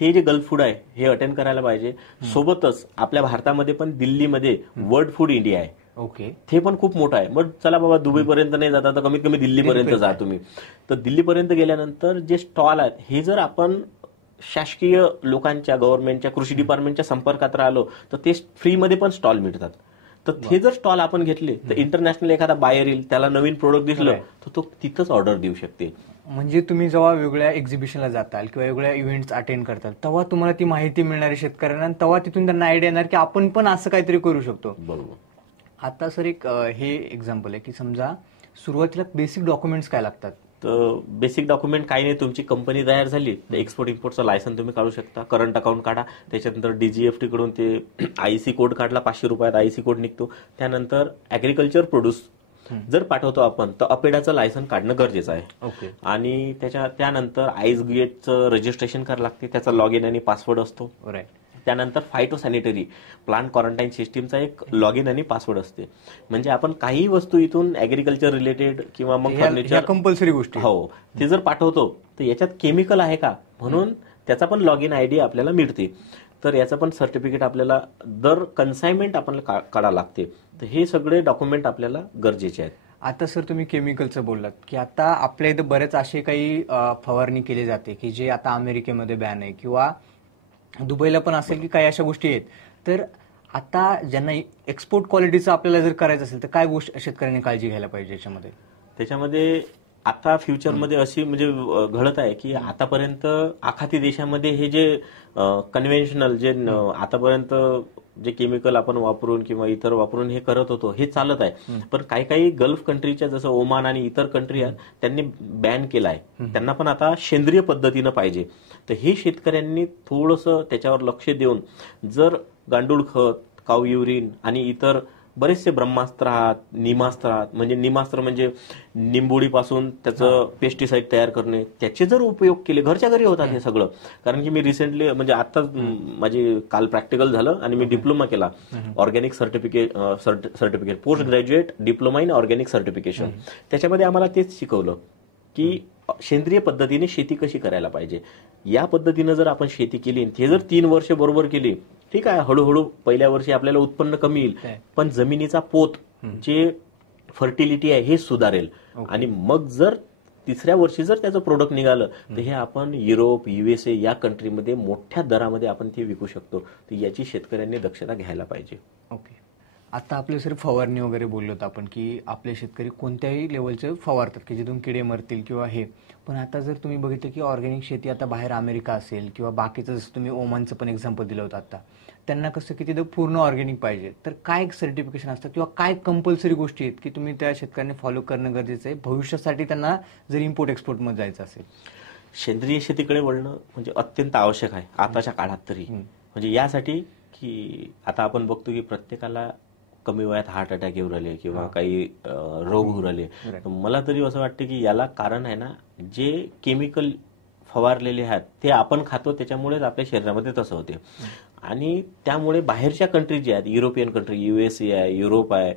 ते जे गल्फ फूड आहे हे अटेंड करायला पाहिजे. सोबतच आपल्या भारतामध्ये पण दिल्लीमध्ये वर्ल्ड फूड इंडिया आहे, ते पण खूप मोठं आहे. मग चला बाबा दुबईपर्यंत नाही जाता तर कमीत कमी दिल्लीपर्यंत जा तुम्ही. तर दिल्लीपर्यंत गेल्यानंतर जे स्टॉल आहेत हे जर आपण शासकीय लोकांच्या, गव्हर्नमेंटच्या, कृषी डिपार्टमेंटच्या संपर्कात राहिलो तर ते फ्रीमध्ये पण स्टॉल मिळतात. तर ते जर स्टॉल आपण घेतले तर इंटरनॅशनल एखादा बायर येईल, त्याला नवीन प्रोडक्ट दिसलं तर तो तिथंच ऑर्डर देऊ शकते. म्हणजे तुम्ही जेव्हा वेगळ्या एक्झिबिशनला जाताल किंवा वेगळ्या इव्हेंट्स अटेंड करताल तेव्हा तुम्हाला ती माहिती मिळणार आहे शेतकऱ्यांना, आणि तेव्हा तिथून त्यांना आयडिया येणार की आपण पण असं काहीतरी करू शकतो. बरोबर. आता सर एक हे एक्झाम्पल आहे की समजा सुरुवातीला बेसिक डॉक्युमेंट्स काय लागतात. तर बेसिक डॉक्युमेंट काही नाही, तुमची कंपनी तयार झाली तर एक्सपोर्ट इम्पोर्टचं लायसन तुम्ही काढू शकता, करंट अकाउंट काढा, त्याच्यानंतर DGFT कडून ते IC कोड काढला, 500 रुपयात IC कोड निघतो. त्यानंतर ऍग्रिकल्चर प्रोड्यूस जर पाठवतो आपण तर अपेडाचं लायसन काढणं गरजेचं आहे, आणि त्यानंतर आईस गेटचं रजिस्ट्रेशन करावं लागते, त्याचा लॉग इन आणि पासवर्ड असतो. त्यानंतर फायटो सॅनिटरी प्लांट क्वारंटाईन सिस्टीमचा एक लॉग इन आणि पासवर्ड असते. म्हणजे आपण काही वस्तू इथून ऍग्रिकल्चर रिलेटेड किंवा मग फर्निचर कंपल्सरी गोष्टी हो ते जर पाठवतो तर याच्यात केमिकल आहे का म्हणून त्याचा पण लॉग इन ID आपल्याला मिळते. तर याचं पण सर्टिफिकेट आपल्याला दर कन्साइनमेंट आपल्याला काढावं लागते. तर हे सगळे डॉक्युमेंट आपल्याला गरजेचे आहेत. आता सर तुम्ही केमिकलचं बोललात की आता आपल्या इथं बरेच असे काही फवारणी केली जाते की जे आता अमेरिकेमध्ये बॅन आहे किंवा दुबईला पण असेल की काही अशा गोष्टी आहेत. तर आता ज्यांना एक्सपोर्ट क्वालिटीचं आपल्याला जर करायचं असेल तर काय गोष्ट शेतकऱ्यांनी काळजी घ्यायला पाहिजे याच्यामध्ये. त्याच्यामध्ये आता फ्युचरमध्ये अशी म्हणजे घडत आहे की आतापर्यंत आखाती देशामध्ये हे जे कन्व्हेन्शनल जे आतापर्यंत जे केमिकल आपण वापरून किंवा इतर वापरून हे करत होतो हे चालत आहे. पण काही काही गल्फ कंट्रीच्या जसं ओमान आणि इतर कंट्री आहेत त्यांनी बॅन केला आहे. त्यांना पण आता सेंद्रिय पद्धतीनं पाहिजे. तर हे शेतकऱ्यांनी थोडंसं त्याच्यावर लक्ष देऊन जर गांडूळ खत, काऊ युरिन आणि इतर बरेचसे ब्रह्मास्त्र आहात, निमास्त्र आहात, म्हणजे निमास्त्र म्हणजे निंबोळीपासून त्याचं पेस्टिसाइड तयार करणे, त्याचे जर उपयोग केले, घरच्या घरी होतात हे सगळं. कारण की मी रिसेंटली म्हणजे आता माझी काल प्रॅक्टिकल झालं आणि मी डिप्लोमा केला organic certificate post graduate diploma in organic certification. त्याच्यामध्ये आम्हाला तेच शिकवलं की सेंद्रिय पद्धतीने शेती कशी करायला पाहिजे. या पद्धतीनं जर आपण शेती केली, हे जर 3 वर्ष बरोबर केली ठीक आहे, हळूहळू पहिल्या वर्षी आपल्याला उत्पन्न कमी येईल, पण जमिनीचा पोत जे फर्टिलिटी आहे हे सुधारेल. आणि मग जर तिसऱ्या वर्षी जर त्याचं प्रोडक्ट निघालं तर हे आपण युरोप, USA या कंट्रीमध्ये मोठ्या दरामध्ये आपण ते विकू शकतो. तर याची शेतकऱ्यांनी दक्षता घ्यायला पाहिजे. ओके. आता आपले सर फवारणी वगैरे बोललो होतो आपण की आपले शेतकरी कोणत्याही लेवलचे फवारतात की जिथून किडे मरतील किंवा हे. पण आता जर तुम्ही बघितलं की ऑर्गॅनिक शेती आता बाहेर अमेरिका असेल किंवा बाकीचं जसं तुम्ही ओमानचं पण एक्झाम्पल दिलं होतं आता, त्यांना कसं की तिथं पूर्ण ऑर्गॅनिक पाहिजे, तर काय सर्टिफिकेशन असतं किंवा काय कंपल्सरी गोष्टी आहेत की तुम्ही त्या शेतकऱ्यांनी फॉलो करणं गरजेचं आहे भविष्यासाठी त्यांना जर इम्पोर्ट एक्सपोर्टमध्ये जायचं असेल? सेंद्रिय शेतीकडे वळणं म्हणजे अत्यंत आवश्यक आहे आताच्या काळात तरी. म्हणजे यासाठी की आता आपण बघतो की प्रत्येकाला कमी वयात हार्ट अटॅक येऊ राहिले किंवा काही रोग होऊ राहिले. मला तरी असं वाटतं की याला कारण आहे ना, जे केमिकल फवारलेले आहेत ते आपण खातो, त्याच्यामुळेच आपल्या शरीरामध्ये तसं होते. आणि त्यामुळे बाहेरच्या कंट्री ज्या आहेत, युरोपियन कंट्री, USA आहे, युरोप आहे,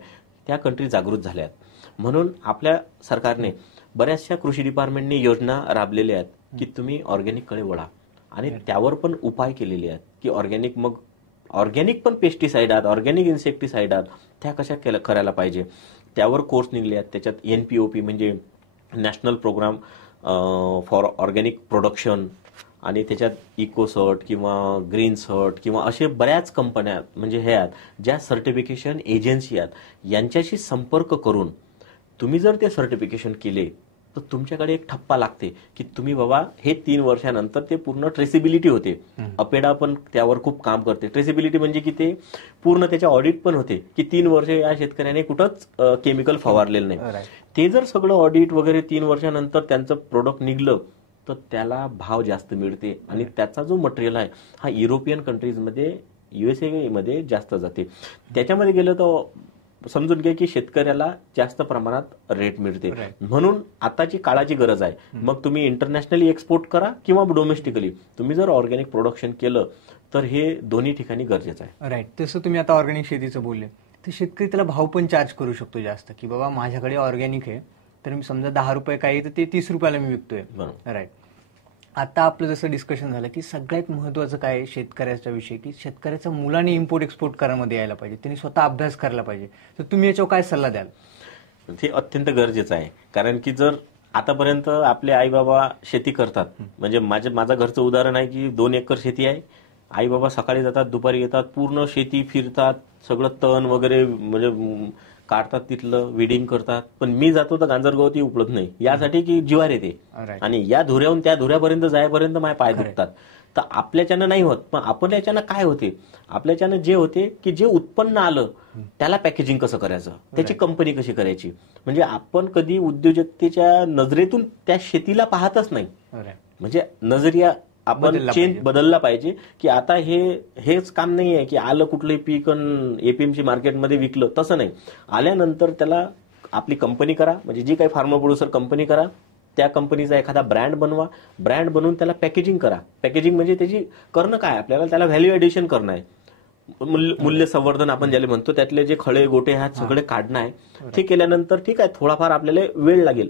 त्या कंट्री जागृत झाल्या आहेत. म्हणून आपल्या सरकारने बऱ्याचशा कृषी डिपार्टमेंटने योजना राबलेल्या आहेत की तुम्ही ऑर्गॅनिककडे वळा. आणि त्यावर पण उपाय केलेले आहेत की ऑर्गॅनिक पण पेस्टिसाइड आहेत, ऑर्गॅनिक इन्सेक्टिसाइड आहेत, त्या कशा करायला पाहिजे त्यावर कोर्स निघले आहेत. त्याच्यात NPOP म्हणजे national programme for organic production, आणि त्याच्यात इकोसर्ट किंवा ग्रीन सर्ट किंवा असे बऱ्याच कंपन्या म्हणजे हे आहेत ज्या सर्टिफिकेशन एजन्सी आहेत, यांच्याशी संपर्क करून तुम्ही जर ते सर्टिफिकेशन केले तर तुमच्याकडे एक ठप्पा लागते की तुम्ही बाबा हे 3 वर्षानंतर ते पूर्ण ट्रेसिबिलिटी होते. अपेडा पण त्यावर खूप काम करते. ट्रेसिबिलिटी म्हणजे की ते पूर्ण त्याच्या ऑडिट पण होते की 3 वर्ष या शेतकऱ्याने कुठंच केमिकल फवारलेलं नाही. ते जर सगळं ऑडिट वगैरे 3 वर्षानंतर त्यांचं प्रोडक्ट निघलं तर त्याला भाव जास्त मिळते. आणि त्याचा जो मटेरियल आहे हा युरोपियन कंट्रीजमध्ये, USA मध्ये जास्त जाते. त्याच्यामध्ये गेलं तर समजून घ्या की शेतकऱ्याला जास्त प्रमाणात रेट मिळते. म्हणून आताची काळाची गरज आहे. मग तुम्ही इंटरनॅशनली एक्सपोर्ट करा किंवा डोमेस्टिकली तुम्ही जर ऑर्गॅनिक प्रोडक्शन केलं तर हे दोन्ही ठिकाणी गरजेचं आहे. राईट. तसं तुम्ही आता ऑर्गॅनिक शेतीचं बोलले तर शेतकरी त्याला भाव पण चार्ज करू शकतो जास्त की बाबा माझ्याकडे ऑर्गॅनिक आहे तर मी समजा 10 रुपये काही तर ते 30 रुपयाला मी विकतोय. राईट. आता आपलं जसं डिस्कशन झालं की सगळ्यात महत्वाचं काय आहे शेतकऱ्याच्या विषयी की शेतकऱ्याच्या मुलाने इम्पोर्ट एक्सपोर्ट करामध्ये यायला पाहिजे, त्यांनी स्वतः अभ्यास करायला पाहिजे. तर तुम्ही याच्यावर काय सल्ला द्याल? ते अत्यंत गरजेचं आहे. कारण की जर आतापर्यंत आपले आई बाबा शेती करतात, म्हणजे माझं घरचं उदाहरण आहे की 2 एकर शेती आहे. आई बाबा सकाळी जातात, दुपारी येतात, पूर्ण शेती फिरतात, सगळं तण वगैरे म्हणजे काढतात, तिथलं विडिंग करतात. पण मी जातो तर गांजर गवती उपलब्ध नाही, यासाठी की जिवार येते. आणि या धुऱ्याहून त्या धुऱ्यापर्यंत जायपर्यंत माझे पाय दुखतात. तर आपल्याच्यानं नाही होत. पण आपण याच्यानं काय होते, आपल्याच्यानं जे होते की जे उत्पन्न आलं त्याला पॅकेजिंग कसं करायचं, त्याची कंपनी कशी करायची. म्हणजे आपण कधी उद्योजकतेच्या नजरेतून त्या शेतीला पाहतच नाही. म्हणजे नजरिया आपण चेंज बदलला पाहिजे की आता हेच काम नाही आहे की आलं कुठलंही पीक APMC मार्केटमध्ये विकलं, तसं नाही. आल्यानंतर त्याला आपली कंपनी करा, म्हणजे जी काही फार्मर प्रोड्युसर कंपनी करा, त्या कंपनीचा एखादा ब्रँड बनवा, ब्रँड बनवून त्याला पॅकेजिंग करा. पॅकेजिंग म्हणजे त्याची करणं काय, आपल्याला त्याला व्हॅल्यू ॲडिशन करणं आहे. मूल्य संवर्धन आपण ज्याला म्हणतो, त्यातले जे खळे गोटे आहेत सगळे काढणं आहे. ते केल्यानंतर ठीक आहे, थोडाफार आपल्याला वेळ लागेल,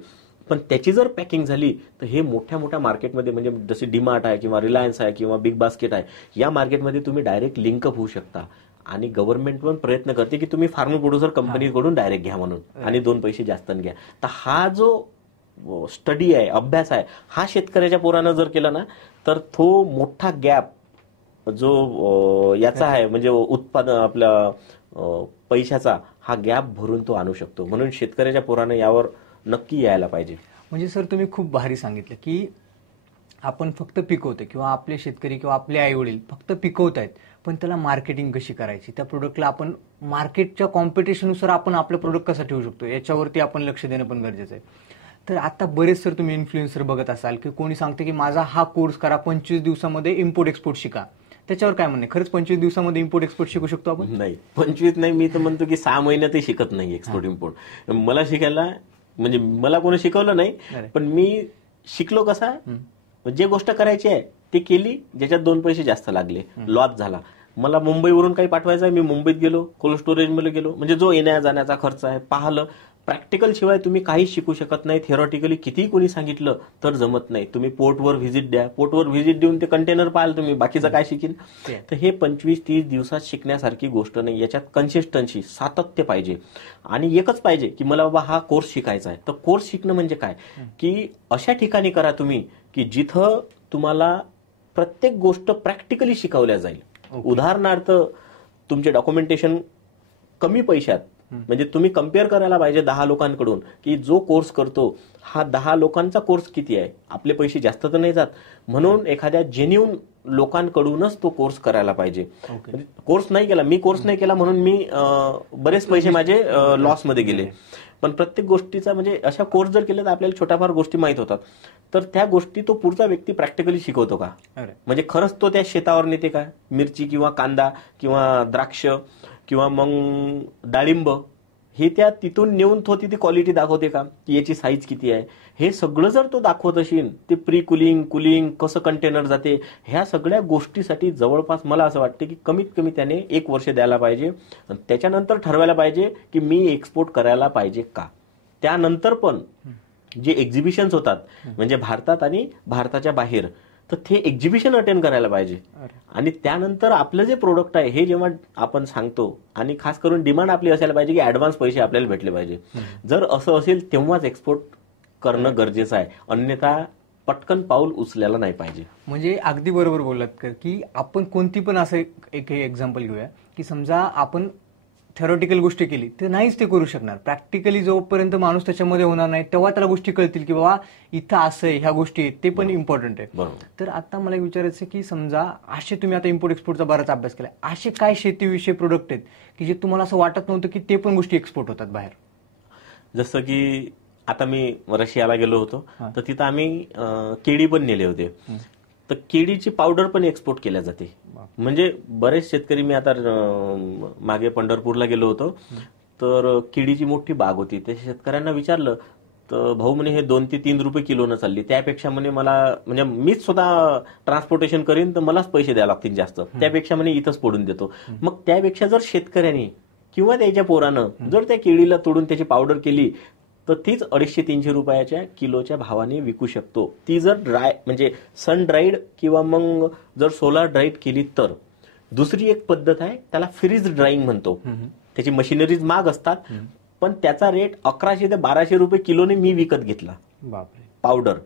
पण त्याची जर पॅकिंग झाली तर हे मोठ्या मोठ्या मार्केटमध्ये म्हणजे जसे डीमार्ट आहे किंवा रिलायन्स आहे किंवा बिग बास्केट आहे, या मार्केटमध्ये तुम्ही डायरेक्ट लिंकअप होऊ शकता. आणि गव्हर्नमेंट पण प्रयत्न करते की तुम्ही फार्मर प्रोड्युसर कंपनीकडून डायरेक्ट घ्या म्हणून, आणि 2 पैसे जास्त घ्या. तर हा जो स्टडी आहे, अभ्यास आहे, हा शेतकऱ्याच्या पोरानं जर केला ना तर तो मोठा गॅप जो याचा आहे म्हणजे उत्पादन आपल्या पैशाचा, हा गॅप भरून तो आणू शकतो. म्हणून शेतकऱ्याच्या पोरानं यावर नक्की यायला पाहिजे. म्हणजे सर तुम्ही खूप भारी सांगितलं की आपण फक्त पिकवतोय किंवा आपले शेतकरी किंवा आपले आई वडील फक्त पिकवत आहेत, पण त्याला मार्केटिंग कशी करायची, त्या प्रोडक्टला आपण मार्केटच्या कॉम्पिटिशननुसार आपण आपलं प्रोडक्ट कसं ठेवू शकतो याच्यावरती आपण लक्ष देणं पण गरजेचं आहे. तर आता बरेच सर तुम्ही इन्फ्लुएन्सर बघत असाल की कोणी सांगते की माझा हा कोर्स करा, 25 दिवसामध्ये इम्पोर्ट एक्सपोर्ट शिका. त्याच्यावर काय म्हणणं, खरंच 25 दिवसामध्ये इम्पोर्ट एक्सपोर्ट शिकू शकतो आपण? नाही, 25 नाही, मी तर म्हणतो की 6 महिन्यातही शिकत नाही एक्सपोर्ट इम्पोर्ट. मला शिकायला म्हणजे मला कोणी शिकवलं नाही, पण मी शिकलो कसा, जे गोष्ट करायची आहे ती केली, ज्याच्यात 2 पैसे जास्त लागले, लॉस झाला. मला मुंबईवरून काही पाठवायचं आहे, मी मुंबईत गेलो, कोल्ड स्टोरेजमध्ये गेलो, म्हणजे जो येण्या जाण्याचा खर्च आहे पाहिलं, प्रॅक्टिकल शिवाय तुम्ही काहीच शिकू शकत नाही. थिअरॉटिकली कितीही कोणी सांगितलं तर जमत नाही. तुम्ही पोर्टवर व्हिजिट द्या, पोर्टवर व्हिजिट देऊन ते कंटेनर पाहाल तुम्ही, बाकीचं काय शिकीन. तर हे 25-30 दिवसात शिकण्यासारखी गोष्ट नाही. याच्यात कन्सिस्टन्सी, सातत्य पाहिजे. आणि एकच पाहिजे की मला बाबा हा कोर्स शिकायचा आहे. तर कोर्स शिकणं म्हणजे काय की अशा ठिकाणी करा तुम्ही की जिथं तुम्हाला प्रत्येक गोष्ट प्रॅक्टिकली शिकवल्या जाईल. उदाहरणार्थ तुमचे डॉक्युमेंटेशन कमी पैशात, म्हणजे तुम्ही कम्पेअर करायला पाहिजे 10 लोकांकडून की जो कोर्स करतो हा 10 लोकांचा कोर्स किती आहे. आपले पैसे जास्त तर नाही जात, म्हणून एखाद्या जेन्युन लोकांकडूनच तो कोर्स करायला पाहिजे. कोर्स नाही केला, मी कोर्स नाही केला म्हणून मी बरेच पैसे माझे लॉसमध्ये गेले. पण प्रत्येक गोष्टीचा म्हणजे अशा कोर्स जर केले तर आपल्याला छोट्याफार गोष्टी माहित होतात. तर त्या गोष्टी तो पुढचा व्यक्ती प्रॅक्टिकली शिकवतो का, म्हणजे खरंच तो त्या शेतावर नेते का, मिरची किंवा कांदा किंवा द्राक्ष किंवा मग डाळिंब, हे त्या तिथून नेऊन तो तिथे क्वालिटी दाखवते का, की याची साईज किती आहे, हे सगळं जर तो दाखवत असेल, ते प्री कुलिंग कसं कंटेनर जाते, ह्या सगळ्या गोष्टीसाठी जवळपास मला असं वाटते की कमीत कमी त्याने 1 वर्ष द्यायला पाहिजे. त्याच्यानंतर ठरवायला पाहिजे की मी एक्सपोर्ट करायला पाहिजे का. त्यानंतर पण जे एक्झिबिशन्स होतात म्हणजे भारतात आणि भारताच्या बाहेर, तर ते एक्झिबिशन अटेंड करायला पाहिजे. आणि त्यानंतर आपलं जे प्रोडक्ट आहे हे जेव्हा आपण सांगतो, आणि खास करून डिमांड आपली असायला पाहिजे की ऍडव्हान्स पैसे आपल्याला भेटले पाहिजे. जर असं असेल तेव्हाच एक्सपोर्ट करणं गरजेचं आहे, अन्यथा पटकन पाऊल उचलायला नाही पाहिजे. म्हणजे अगदी बरोबर बोललात की आपण कोणती पण असं एक एक्झाम्पल घेऊया की समजा आपण थेरॉटिकल गोष्टी केली तर नाहीच ते करू शकणार. प्रॅक्टिकली जोपर्यंत माणूस त्याच्यामध्ये होणार नाही तेव्हा त्याला गोष्टी कळतील की बाबा इथं असं आहे, ह्या गोष्टी आहेत, ते पण इम्पॉर्टंट आहे. तर आता मला विचारायचं की समजा असे तुम्ही आता इम्पोर्ट एक्सपोर्टचा बराच अभ्यास केला, असे काय शेतीविषयी प्रोडक्ट आहेत की जे तुम्हाला असं वाटत नव्हतं की ते पण गोष्टी एक्सपोर्ट होतात बाहेर. जसं की आता मी रशियाला गेलो होतो, तर तिथं आम्ही केळी पण नेले होते. तर केळीची पावडर पण एक्सपोर्ट केल्या जाते. म्हणजे बरेच शेतकरी, मी आता मागे पंढरपूरला गेलो होतो, तर केळीची मोठी बाग होती. त्या शेतकऱ्यांना विचारलं तर भाऊ म्हणे हे 2 ते 3 रुपये किलोनं चालली, त्यापेक्षा म्हणे मला, म्हणजे मीच स्वतः ट्रान्सपोर्टेशन करीन तर मलाच पैसे द्यावे लागतील जास्त, त्यापेक्षा म्हणे इथंच पडून देतो. मग त्यापेक्षा जर शेतकऱ्यांनी किंवा त्याच्या पोरानं जर त्या केळीला तोडून त्याची पावडर केली तर तीच 250-300 रुपयाच्या किलोच्या भावाने विकू शकतो. ती जर ड्राय म्हणजे सन ड्राईड किंवा मग जर सोलार ड्राईड केली तर. दुसरी एक पद्धत आहे, त्याला फ्रीज ड्राईंग म्हणतो. त्याची मशिनरीज महाग असतात, पण त्याचा रेट 1100 ते 1200 रुपये किलोने मी विकत घेतला पावडर.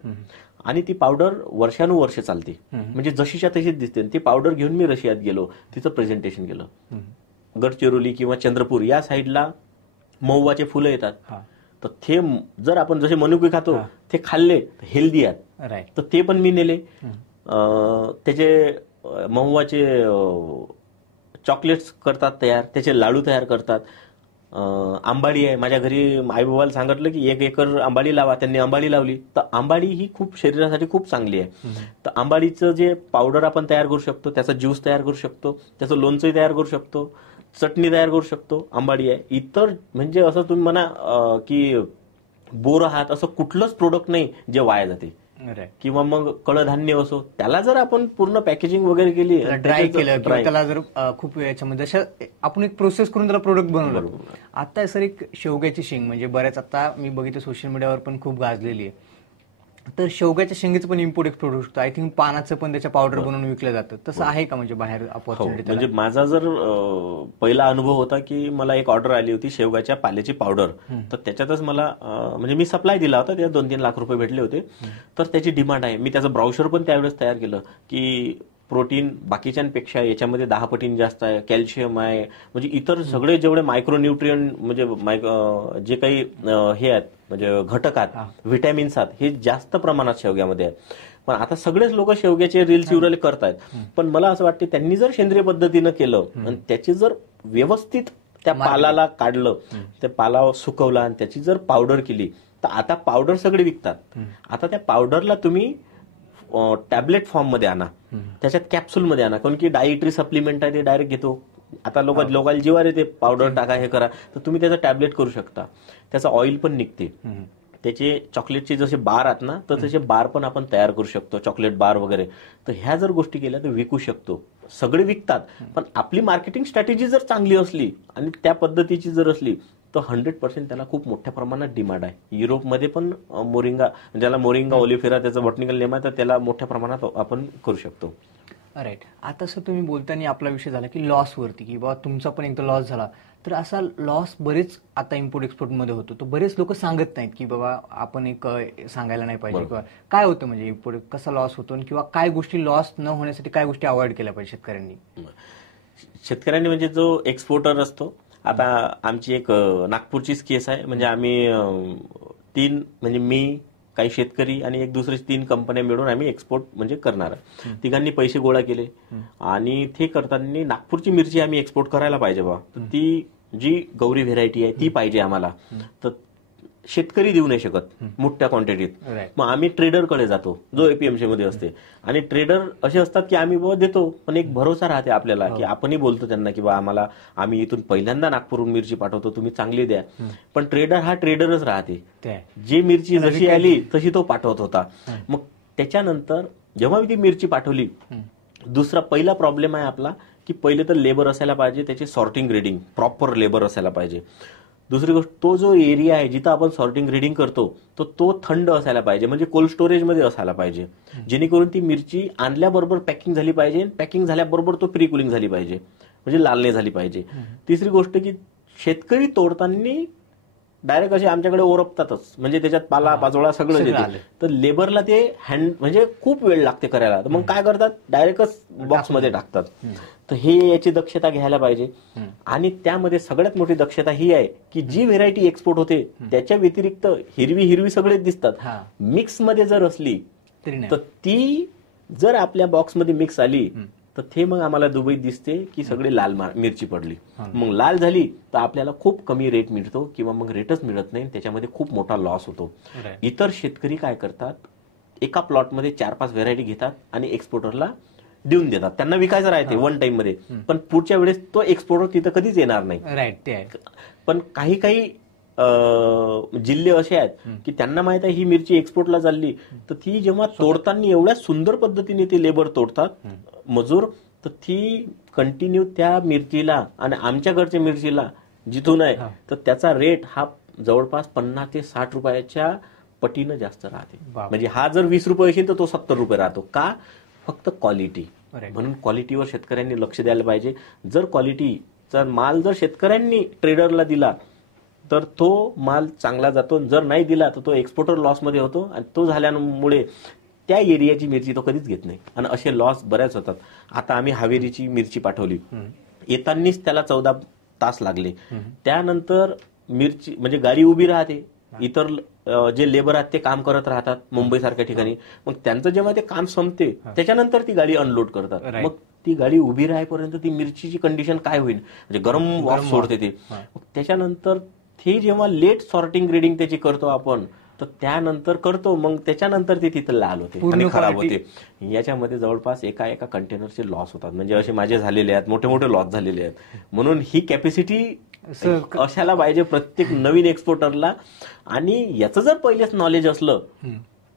आणि ती पावडर वर्षानुवर्ष चालते, म्हणजे जशीच्या तशीच दिसते. ती पावडर घेऊन मी रशियात गेलो, तिचं प्रेझेंटेशन केलं. गडचिरोली किंवा चंद्रपूर या साईडला महुवाचे फुलं येतात, तर ते जर आपण जसे मनुके खातो ते खाल्ले तर हेल्दी आहेत, तर ते पण मी नेले. त्याचे महुवाचे चॉकलेट्स करतात तयार, त्याचे लाडू तयार करतात. आंबाडी आहे, माझ्या घरी आई बाबाला सांगितलं की 1 एकर आंबाडी लावा, त्यांनी आंबाडी लावली. तर आंबाडी ही खूप शरीरासाठी खूप चांगली आहे. तर आंबाडीचं जे पावडर आपण तयार करू शकतो, त्याचा ज्यूस तयार करू शकतो, त्याचं लोणचंही तयार करू शकतो, चटणी तयार करू शकतो. आंबाडी आहे. इतर म्हणजे असं तुम्ही म्हणा की बोर आहात असं कुठलंच प्रोडक्ट नाही जे वाया जाते. किंवा मग कडधान्य असो, त्याला जर आपण पूर्ण पॅकेजिंग वगैरे केली, ड्राय केलं किंवा त्याला जर खूप याच्यामध्ये आपण एक प्रोसेस करून त्याला प्रोडक्ट बनवलं. आता सर एक शेवग्याची शेंग, म्हणजे बऱ्याच आता मी बघितलं सोशल मीडियावर पण खूप गाजलेली आहे. तर शेवग्याच्या शेंगेचं पण इम्पोर्ट एक्सपोर्ट होऊ शकतो. आय थिंक पानाचं पण त्याच्या पावडर बनवून विकलं जातं. तसं आहे का म्हणजे बाहेर अपॉर्च्युनिटी? म्हणजे माझा जर पहिला अनुभव होता की मला एक ऑर्डर आली होती शेवग्याच्या पाल्याची पावडर, तर त्याच्यातच मला म्हणजे मी सप्लाय दिला होता, त्यात 2-3 लाख रुपये भेटले होते. तर त्याची डिमांड आहे. मी त्याचं ब्राउशर पण त्यावेळेस तयार केलं की प्रोटीन बाकीच्यांपेक्षा याच्यामध्ये 10 पटीने जास्त आहे, कॅल्शियम आहे, म्हणजे इतर सगळे जेवढे मायक्रोन्यूट्रियन म्हणजे जे काही हे आहेत म्हणजे घटक आहेत, व्हिटॅमिन्स आहेत, हे जास्त प्रमाणात शेवग्यामध्ये आहेत. पण आता सगळेच लोक शेवग्याचे रील्स युरले करतायत. पण मला असं वाटतं त्यांनी जर सेंद्रिय पद्धतीनं केलं आणि त्याची जर व्यवस्थित त्या पालाला काढलं, त्या पाला सुकवला आणि त्याची जर पावडर केली, तर आता पावडर सगळे विकतात. आता त्या पावडरला तुम्ही टॅबलेट फॉर्म मध्ये आणा, त्याच्यात कॅप्सूल मध्ये आणा, कारण की डायटरी सप्लिमेंट आहे ते डायरेक्ट घेतो. आता लोकांना जीवावर येते पावडर टाका हे करा, तर तुम्ही त्याचं टॅबलेट करू शकता. त्याचं ऑइल पण निघते. त्याचे चॉकलेटचे जसे बार आहेत ना, तर तसे बार पण आपण तयार करू शकतो, चॉकलेट बार वगैरे. तर ह्या जर गोष्टी केल्या तर विकू शकतो. सगळे विकतात, पण आपली मार्केटिंग स्ट्रॅटेजी जर चांगली असली आणि त्या पद्धतीची जर असली तर 100% त्याला खूप मोठ्या प्रमाणात डिमांड आहे. युरोपमध्ये पण मोरिंगा, ज्याला मोरिंगा ओलिफेरा त्याचं बॉटनिकल नेम आहे, तर त्याला मोठ्या प्रमाणात आपण करू शकतो. राईट. आता सर तुम्ही बोलताना आपला विषय झाला की लॉसवरती, की बाबा तुमचा पण एकदा लॉस झाला, तर असा लॉस बरेच आता इम्पोर्ट एक्सपोर्टमध्ये होतो. तर बरेच लोक सांगत नाहीत की बाबा आपण एक सांगायला नाही पाहिजे, किंवा काय होतं म्हणजे इम्पोर्ट कसा लॉस होतो, किंवा काय गोष्टी लॉस न होण्यासाठी काय गोष्टी अवॉइड केल्या पाहिजे शेतकऱ्यांनी. शेतकऱ्यांनी म्हणजे जो एक्सपोर्टर असतो, आता आमची एक नागपूरचीच केस आहे. म्हणजे आम्ही 3 म्हणजे मी, काही शेतकरी आणि एक दुसरे 3 कंपन्या मिळून आम्ही एक्सपोर्ट म्हणजे करणार. तिघांनी पैसे गोळा केले आणि ते करताना नागपूरची मिरची आम्ही एक्सपोर्ट करायला पाहिजे बा, ती जी गौरी व्हेरायटी आहे ती पाहिजे आम्हाला. तर शेतकरी देऊ नाही शकत मोठ्या क्वांटिटीत, मग आम्ही ट्रेडरकडे जातो जो एपीएमसी मध्ये असते. आणि ट्रेडर असे असतात की आम्ही बाबा देतो, पण एक भरोसा राहते आपल्याला की आपणही बोलतो त्यांना की बा आम्हाला, आम्ही इथून पहिल्यांदा नागपूरहून मिरची पाठवतो, तुम्ही चांगली द्या. पण ट्रेडर हा ट्रेडरच राहते, जी मिरची जशी आली तशी तो पाठवत होता. मग त्याच्यानंतर जेव्हा मी ती मिरची पाठवली, दुसरा पहिला प्रॉब्लेम आहे आपला की पहिले तर लेबर असायला पाहिजे, त्याचे सॉर्टिंग ग्रेडिंग प्रॉपर लेबर असायला पाहिजे. दुसरी गोष्ट, तो जो एरिया आहे जिथं आपण सॉर्टिंग ग्रेडिंग करतो तो थंड असायला पाहिजे, म्हणजे कोल्ड स्टोरेजमध्ये असायला पाहिजे, जेणेकरून ती मिरची आणल्याबरोबर पॅकिंग झाली पाहिजे, पॅकिंग झाल्याबरोबर तो प्री कुलिंग झाली पाहिजे, म्हणजे लाल नाही झाली पाहिजे. तिसरी गोष्ट की शेतकरी तोडताना डायरेक्ट असे आमच्याकडे ओरपतातच, म्हणजे त्याच्यात पाला पाचोळा सगळं येते, तर लेबरला ते हँड म्हणजे खूप वेळ लागते करायला. तर मग काय करतात, डायरेक्टच बॉक्समध्ये टाकतात. तर हे याची दक्षता घ्यायला पाहिजे. आणि त्यामध्ये सगळ्यात मोठी दक्षता ही आहे की जी व्हेरायटी एक्सपोर्ट होते त्याच्या व्यतिरिक्त हिरवी सगळेच दिसतात, मिक्स मध्ये जर असली तर ती जर आपल्या बॉक्समध्ये मिक्स आली तर ते मग आम्हाला दुबईत दिसते की सगळे लाल मिरची पडली. मग लाल झाली तर आपल्याला खूप कमी रेट मिळतो किंवा मग रेटच मिळत नाही, त्याच्यामध्ये खूप मोठा लॉस होतो. इतर शेतकरी काय करतात, एका प्लॉटमध्ये 4-5 व्हेरायटी घेतात आणि एक्सपोर्टरला देऊन देतात, त्यांना विकायचं राहते वन टाइम मध्ये, पण पुढच्या वेळेस तो एक्सपोर्टर तिथं कधीच येणार नाही. राईट, ते आहे. पण काही जिल्हे असे आहेत की त्यांना माहित आहे ही मिरची एक्सपोर्टला चालली, तर ती जेव्हा तोडताना एवढ्या सुंदर पद्धतीने ते लेबर तोडतात मजूर, तर ती कंटिन्यू त्या मिरचीला आणि आमच्याकडच्या मिरचीला जिथून आहे तर त्याचा रेट हा जवळपास 50 ते 60 रुपयाच्या पटीनं जास्त राहते. म्हणजे हा जर 20 रुपये असेल तर तो 70 रुपये राहतो. का? फक्त क्वालिटी. म्हणून क्वालिटीवर शेतकऱ्यांनी लक्ष द्यायला पाहिजे. जर क्वालिटीचा माल जर शेतकऱ्यांनी ट्रेडरला दिला तर तो माल चांगला जातो, जर नाही दिला तर तो एक्सपोर्टर लॉसमध्ये होतो, आणि तो झाल्यामुळे त्या एरियाची मिरची तो कधीच घेत नाही, आणि असे लॉस बऱ्याच होतात. आता आम्ही हावेरीची मिरची पाठवली, येतानीच त्याला 14 तास लागले. त्यानंतर मिरची म्हणजे गाडी उभी राहते, इतर जे लेबर आहेत ते काम करत राहतात मुंबई सारख्या ठिकाणी, मग त्यांचं जेव्हा ते काम संपते त्याच्यानंतर ती गाडी अनलोड करतात. मग ती गाडी उभी राहेपर्यंत ती मिरचीची कंडिशन काय होईल, म्हणजे गरम वाफ सोडते ते. त्याच्यानंतर ते जेव्हा लेट सॉर्टिंग ग्रेडिंग त्याची करतो आपण, तर त्यानंतर करतो, मग त्याच्यानंतर ते तिथं लाल होते आणि खराब होते. याच्यामध्ये जवळपास एका कंटेनरचे लॉस होतात, म्हणजे असे माझे झालेले आहेत, मोठे मोठे लॉस झालेले आहेत. म्हणून ही कॅपॅसिटी असायला पाहिजे प्रत्येक नवीन एक्सपोर्टरला. आणि याचं जर पहिलेच नॉलेज असलं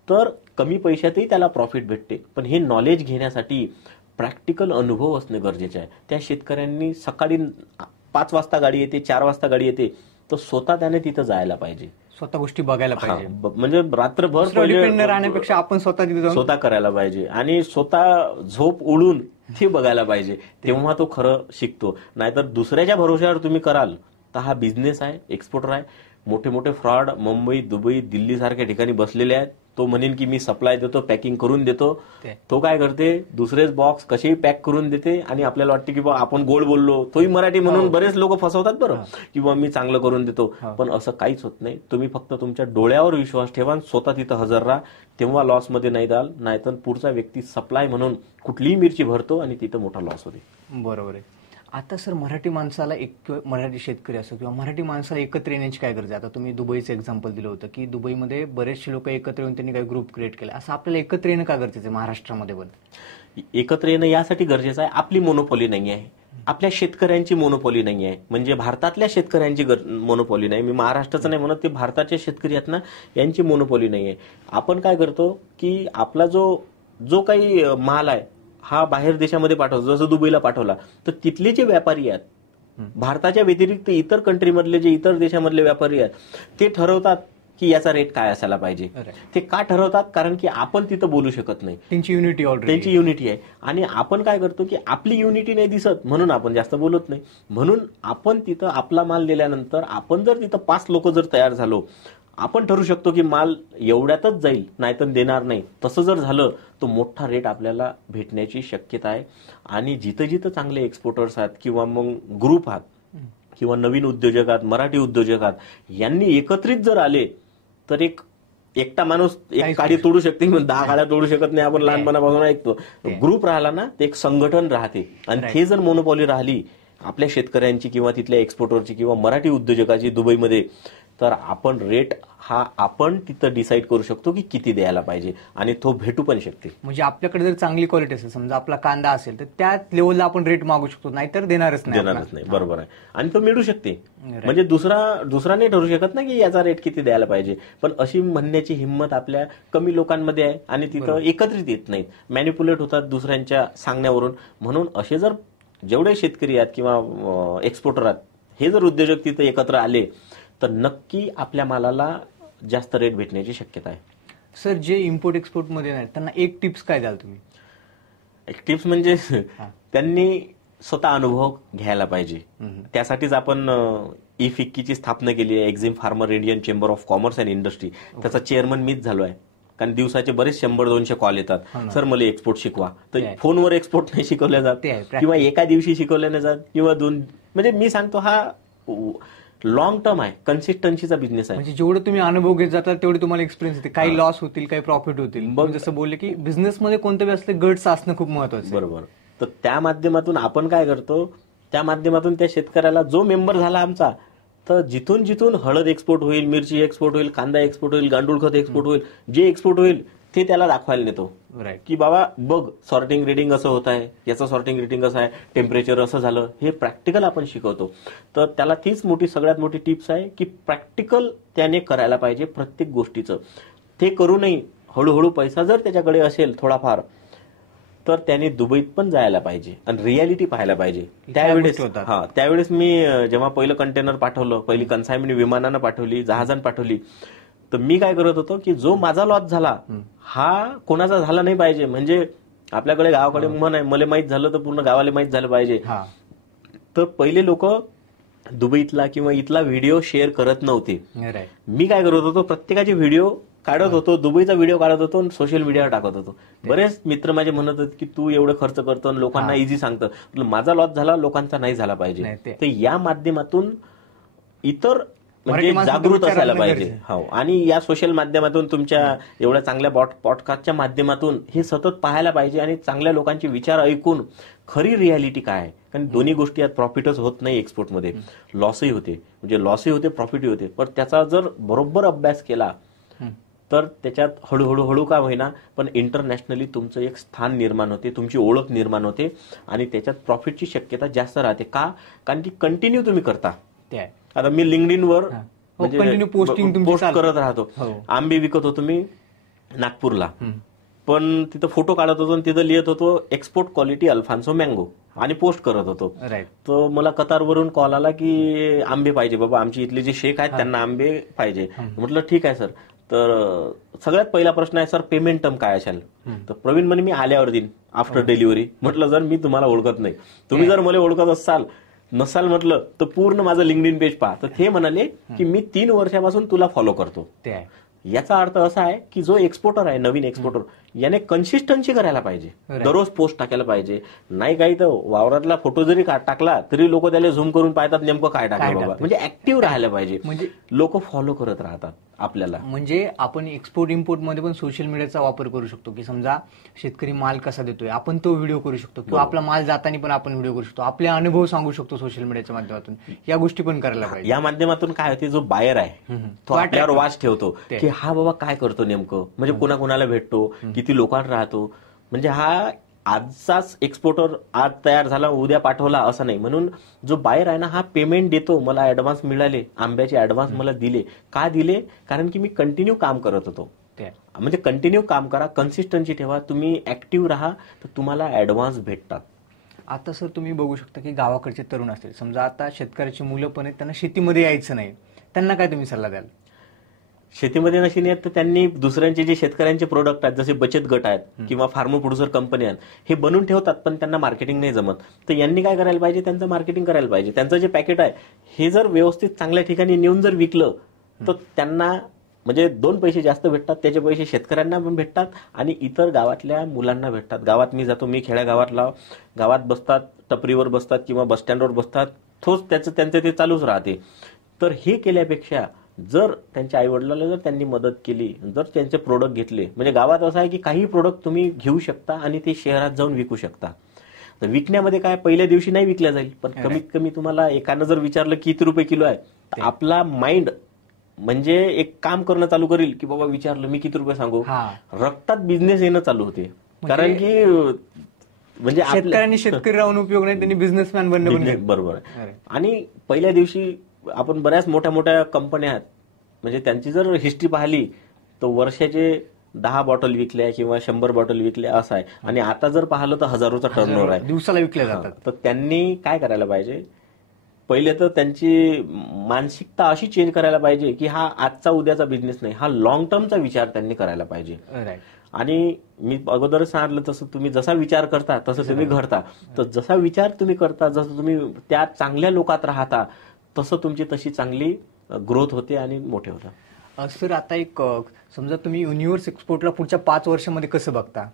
तर कमी पैशातही त्याला प्रॉफिट भेटते. पण हे नॉलेज घेण्यासाठी प्रॅक्टिकल अनुभव असणे गरजेचे आहे. त्या शेतकऱ्यांनी सकाळी 5 वाजता गाडी येते, 4 वाजता गाडी येते, तर स्वतः त्याने तिथं जायला पाहिजे, स्वतः गोष्टी बघायला पाहिजे. म्हणजे रात्रभर राहण्यापेक्षा आपण स्वतः करायला पाहिजे आणि स्वतः झोप उडून ते बघायला पाहिजे, तेव्हा तो खरं शिकतो. नाहीतर दुसऱ्याच्या भरोश्यावर तुम्ही कराल तर हा बिझनेस आहे, एक्सपोर्टर आहे. मोठे मोठे फ्रॉड मुंबई, दुबई, दिल्ली सारख्या ठिकाणी बसलेले आहेत. तो म्हणेन की मी सप्लाय देतो, पॅकिंग करून देतो. तो काय करते, दुसरेच बॉक्स कसेही पॅक करून देते आणि आपल्याला वाटते की बा आपण गोड बोललो, तोही मराठी म्हणून बरेच लोक फसवतात बरं, की बा मी चांगलं करून देतो. पण असं काहीच होत नाही. तुम्ही फक्त तुमच्या डोळ्यावर विश्वास ठेवा, स्वतः तिथं हजर राहा, तेव्हा लॉसमध्ये नाही जाल. नाहीतर पुढचा व्यक्ती सप्लाय म्हणून कुठलीही मिरची भरतो आणि तिथं मोठा लॉस होते. बरोबर आहे. आता सर मराठी माणसाला मराठी शेतकरी असो किंवा मराठी माणसाला एकत्र येण्याची काय गरज आहे? आता तुम्ही दुबईचं एक्झाम्पल दिलं होतं की दुबईमध्ये बरेचसे लोक एकत्र येऊन त्यांनी काही ग्रुप क्रिएट केला. असं आपल्याला एकत्र येणं का गरजेचं आहे महाराष्ट्रामध्ये? पण एकत्र येणं यासाठी गरजेचं आहे, आपली मोनोपॉली नाही आहे, आपल्या शेतकऱ्यांची मोनोपॉली नाही आहे. म्हणजे भारतातल्या शेतकऱ्यांची मोनोपॉली नाही, मी महाराष्ट्राचं नाही म्हणत, ते भारताचे शेतकरी आहेत ना, यांची मोनोपॉली नाही आहे. आपण काय करतो की आपला जो काही माल आहे हा बाहेर देशामध्ये पाठवतो, जसं दुबईला पाठवला, तर तिथले जे व्यापारी आहेत भारताच्या व्यतिरिक्त इतर कंट्रीमधले जे इतर देशामधले व्यापारी आहेत ते ठरवतात की याचा रेट काय असायला पाहिजे. ते का ठरवतात? कारण की आपण तिथं बोलू शकत नाही, त्यांची युनिटी आहे. आणि आपण काय करतो की आपली युनिटी नाही दिसत म्हणून आपण जास्त बोलत नाही. म्हणून आपण तिथं आपला माल दिल्यानंतर आपण जर तिथं 5 लोक जर तयार झालो, आपण ठरवू शकतो की माल एवढ्यातच जाईल नाहीतर देणार नाही. तसं जर झालं तर मोठा रेट आपल्याला भेटण्याची शक्यता आहे. आणि जिथं जिथं चांगले एक्सपोर्टर्स आहेत किंवा मग ग्रुप आहात किंवा नवीन उद्योजक आहात, मराठी उद्योजक आहात, यांनी एकत्रित जर आले तर एकटा माणूस एक काडी तोडू शकते, 10 काड्या तोडू शकत नाही. आपण लहानपणापासून ऐकतो. ग्रुप राहिला ना ते एक संघटन राहते. आणि ते जर मोनोपॉली राहिली आपल्या शेतकऱ्यांची किंवा तिथल्या एक्सपोर्टरची किंवा मराठी उद्योजकाची दुबईमध्ये, तर आपण रेट हा आपण तिथं डिसाईड करू शकतो की किती द्यायला पाहिजे आणि तो भेटू पण शकते. म्हणजे आपल्याकडे जर चांगली क्वालिटी असेल, समजा आपला कांदा असेल तर त्या लेवलला आपण रेट मागू शकतो, नाहीतर देणारच नाही. बरोबर आहे. आणि तो मिळू शकते. म्हणजे दुसरा नाही ठरू शकत ना की याचा रेट किती द्यायला पाहिजे. पण अशी म्हणण्याची हिंमत आपल्या कमी लोकांमध्ये आहे आणि तिथं एकत्रित येत नाहीत, मॅनिप्युलेट होतात दुसऱ्यांच्या सांगण्यावरून. म्हणून असे जर जेवढे शेतकरी आहेत किंवा एक्सपोर्टर आहेत, हे जर उद्योजक तिथं एकत्र आले तर नक्की आपल्या मालाला जास्त रेट भेटण्याची शक्यता आहे. सर, जे इम्पोर्ट एक्सपोर्ट मध्ये नाही त्यांना एक टिप्स काय द्याल तुम्ही? एक टिप्स म्हणजे त्यांनी स्वतः अनुभव घ्यायला पाहिजे. त्यासाठीच आपण ई फिक्कीची स्थापना केली आहे, Exim farmer Indian chamber of commerce and industry. त्याचा चेअरमन मीच झालो आहे. कारण दिवसाचे बरेच 100-200 कॉल येतात, सर मला एक्सपोर्ट शिकवा. तर फोनवर एक्सपोर्ट नाही शिकवल्या जात किंवा एका दिवशी शिकवल्या नाही जात किंवा 2. म्हणजे मी सांगतो हा लॉंग टर्म आहे, कन्सिस्टन्सीचा बिझनेस आहे. म्हणजे जेवढं तुम्ही अनुभव घेत जाता तेवढे तुम्हाला एक्सपिरियन्स येते. काही लॉस होतील, काही प्रॉफिट होतील. जसं बोलले की बिझनेसमध्ये कोणतं असले गट्स असणं खूप महत्वाचं. बरोबर. तर त्या माध्यमातून आपण काय करतो, त्या माध्यमातून त्या शेतकऱ्याला जो मेंबर झाला आमचा, तर जिथून जिथून हळद एक्सपोर्ट होईल, मिरची एक्सपोर्ट होईल, कांदा एक्सपोर्ट होईल, गांडूळ खत एक्सपोर्ट होईल, जे एक्सपोर्ट होईल ते त्याला दाखवायला नेतो. की बाबा बघ सॉर्टिंग रेटिंग असं होत आहे, याचं सॉर्टिंग रेटिंग असं आहे, टेम्परेचर असं झालं, हे प्रॅक्टिकल आपण शिकवतो. तर त्याला तीच सगळ्यात मोठी टिप्स आहे की प्रॅक्टिकल त्याने करायला पाहिजे प्रत्येक गोष्टीचं. ते करू नये. हळूहळू पैसा जर त्याच्याकडे असेल थोडाफार, तर त्याने दुबईत पण जायला पाहिजे आणि रियालिटी पाहायला पाहिजे. त्यावेळेस मी जेव्हा पहिलं कंटेनर पाठवलं, पहिली कन्सायमेंट विमानानं पाठवली, जहाजानं पाठवली, तर मी काय करत होतो की जो माझा लॉस झाला हा कोणाचा झाला नाही पाहिजे. म्हणजे आपल्याकडे गावाकडे म्हण आहे, मला माहीत झालं तर पूर्ण गावाला माहीत झालं पाहिजे. तर पहिले लोक दुबईतला किंवा इथला व्हिडिओ शेअर करत नव्हते. मी काय करत होतो, प्रत्येकाचे व्हिडिओ काढत होतो, दुबईचा व्हिडिओ काढत होतो आणि सोशल मीडियावर टाकत होतो. बरेच मित्र माझे म्हणत होते की तू एवढं खर्च करतो आणि लोकांना इझी सांगतं. माझा लॉस झाला, लोकांचा नाही झाला पाहिजे. तर या माध्यमातून इतर म्हणजे जागृत असायला पाहिजे. हो. आणि या सोशल माध्यमातून तुमच्या एवढ्या चांगल्या पॉडकास्टच्या माध्यमातून हे सतत पाहायला पाहिजे आणि चांगल्या लोकांचे विचार ऐकून खरी रियालिटी काय आहे. कारण दोन्ही गोष्टी आहेत, प्रॉफिटच होत नाही एक्सपोर्टमध्ये, लॉसही होते. म्हणजे लॉसही होते, प्रॉफिटही होते. पण त्याचा जर बरोबर अभ्यास केला तर त्याच्यात हळूहळू का होईना पण इंटरनॅशनली तुमचं एक स्थान निर्माण होते, तुमची ओळख निर्माण होते आणि त्याच्यात प्रॉफिटची शक्यता जास्त राहते. का? कारण की कंटिन्यू तुम्ही करता. आता मी लिंक्डइनवर म्हणजे पोस्ट करत राहतो. आंबे विकत होतो मी नागपूरला, पण तिथं फोटो काढत होतो आणि तिथं लिहित होतो एक्सपोर्ट क्वालिटी अल्फान्सो मँगो आणि पोस्ट करत होतो. तर मला कतारवरून कॉल आला की आंबे पाहिजे बाबा, आमची इथले जे शेख आहेत त्यांना आंबे पाहिजे. म्हटलं ठीक आहे सर. तर सगळ्यात पहिला प्रश्न आहे सर पेमेंट टर्म काय असेल. तर प्रवीण म्हणे मी आल्यावर देईन आफ्टर डिलिव्हरी. म्हटलं सर मी तुम्हाला ओळखत नाही, तुम्ही जर मला ओळखत नसाल म्हटलं तर पूर्ण माझं लिंक्डइन पेज पहा. तर ते म्हणाले की मी 3 वर्षापासून तुला फॉलो करतो. याचा अर्थ असा आहे की जो एक्सपोर्टर आहे, नवीन एक्सपोर्टर, याने कन्सिस्टन्सी करायला पाहिजे, दररोज पोस्ट टाकायला पाहिजे. नाही काही तर वावरातला फोटो जरी टाकला तरी लोक त्याला झूम करून पाहतात नेमकं काय टाकलं बाबा. म्हणजे ऍक्टिव्ह राहायला पाहिजे, म्हणजे लोक फॉलो करत राहतात आपल्याला. म्हणजे आपण एक्सपोर्ट इम्पोर्ट मध्ये पण सोशल मीडियाचा वापर करू शकतो की समजा शेतकरी माल कसा देतोय आपण तो व्हिडिओ करू शकतो किंवा आपला माल जाताना पण आपण व्हिडिओ करू शकतो, आपले अनुभव सांगू शकतो सोशल मीडियाच्या माध्यमातून. या गोष्टी पण करायला पाहिजे. या माध्यमातून काय होते, जो बायर आहे तो आपल्यावर वाच ठेवतो की हा बाबा काय करतो नेमकं, म्हणजे कोणाकोणाला भेटतो, किती लोकांना राहतो. म्हणजे हा आजचाच एक्सपोर्टर आज तयार झाला उद्या पाठवला असं नाही. म्हणून जो बायर आहे ना हा पेमेंट देतो. मला ऍडव्हान्स मिळाले, आंब्याचे ऍडव्हान्स मला दिले. का दिले? कारण की मी कंटिन्यू काम करत होतो. म्हणजे कंटिन्यू काम करा, कन्सिस्टन्सी ठेवा, तुम्ही ऍक्टिव्ह राहा, तर तुम्हाला ऍडव्हान्स भेटतात. आता सर तुम्ही बघू शकता की गावाकडचे तरुण असतील, समजा आता शेतकऱ्याची मुलं पण आहेत, त्यांना शेतीमध्ये यायचं नाही, त्यांना काय तुम्ही सल्ला द्याल? शेतीमध्ये नशी नाही तर त्यांनी दुसऱ्यांचे जे शेतकऱ्यांचे प्रोडक्ट आहेत, जसे बचत गट आहेत किंवा फार्मर प्रोड्युसर कंपनी आहेत, हे बनवून ठेवतात पण त्यांना मार्केटिंग नाही जमत. तर यांनी काय करायला पाहिजे, त्यांचं मार्केटिंग करायला पाहिजे. त्यांचं जे पॅकेट आहे हे जर व्यवस्थित चांगल्या ठिकाणी नेऊन जर विकलं तर त्यांना म्हणजे 2 पैसे जास्त भेटतात, त्याचे पैसे शेतकऱ्यांना पण भेटतात आणि इतर गावातल्या मुलांना भेटतात. गावात मी जातो, मी खेड्या गावात बसतात, टपरीवर बसतात किंवा बस स्टँडवर बसतात, त्यांचं ते चालूच राहते. तर हे केल्यापेक्षा जर त्यांच्या आईवडिलांना जर त्यांनी मदत केली, जर त्यांचे प्रोडक्ट घेतले, म्हणजे गावात असं आहे की काही प्रोडक्ट तुम्ही घेऊ शकता आणि ते शहरात जाऊन विकू शकता. तर विकण्यामध्ये काय पहिल्या दिवशी नाही विकल्या जाईल, पण कमीत कमी तुम्हाला एकानं जर विचारलं किती रुपये किलो आहे, तर आपला माइंड म्हणजे एक काम करणं चालू करेल की बाबा विचारलं मी किती रुपये सांगू, रक्तात बिझनेस येणं चालू होते. कारण की म्हणजे शेतकऱ्यांनी शेतकरी राहून उपयोग नाही, त्यांनी बिझनेसमॅन बनणं बरोबर आहे. आणि पहिल्या दिवशी आपण बऱ्याच मोठ्या मोठ्या कंपन्या आहेत, म्हणजे त्यांची जर हिस्ट्री पाहिली तर वर्षाचे 10 बॉटल विकल्या किंवा 100 बॉटल विकल्या असं आहे. आणि आता जर पाहिलं तर हजारोचा टर्नओव्हर आहे, दिवसाला विकल्या जातात. तर त्यांनी काय करायला पाहिजे, पहिले तर त्यांची मानसिकता अशी चेंज करायला पाहिजे की हा आजचा उद्याचा बिझनेस नाही, हा लॉंग टर्मचा विचार त्यांनी करायला पाहिजे. आणि मी अगोदरच सांगितलं तसं तुम्ही जसा विचार करता तसं तुम्ही घडता. तर जसा विचार तुम्ही करता, जसं तुम्ही त्या चांगल्या लोकात राहता, तसं तुमची तशी चांगली ग्रोथ होते आणि मोठे होता. सर आता एक समजा तुम्ही युनिव्हर्स एक्सपोर्टला पुढच्या 5 वर्षामध्ये कसं बघता,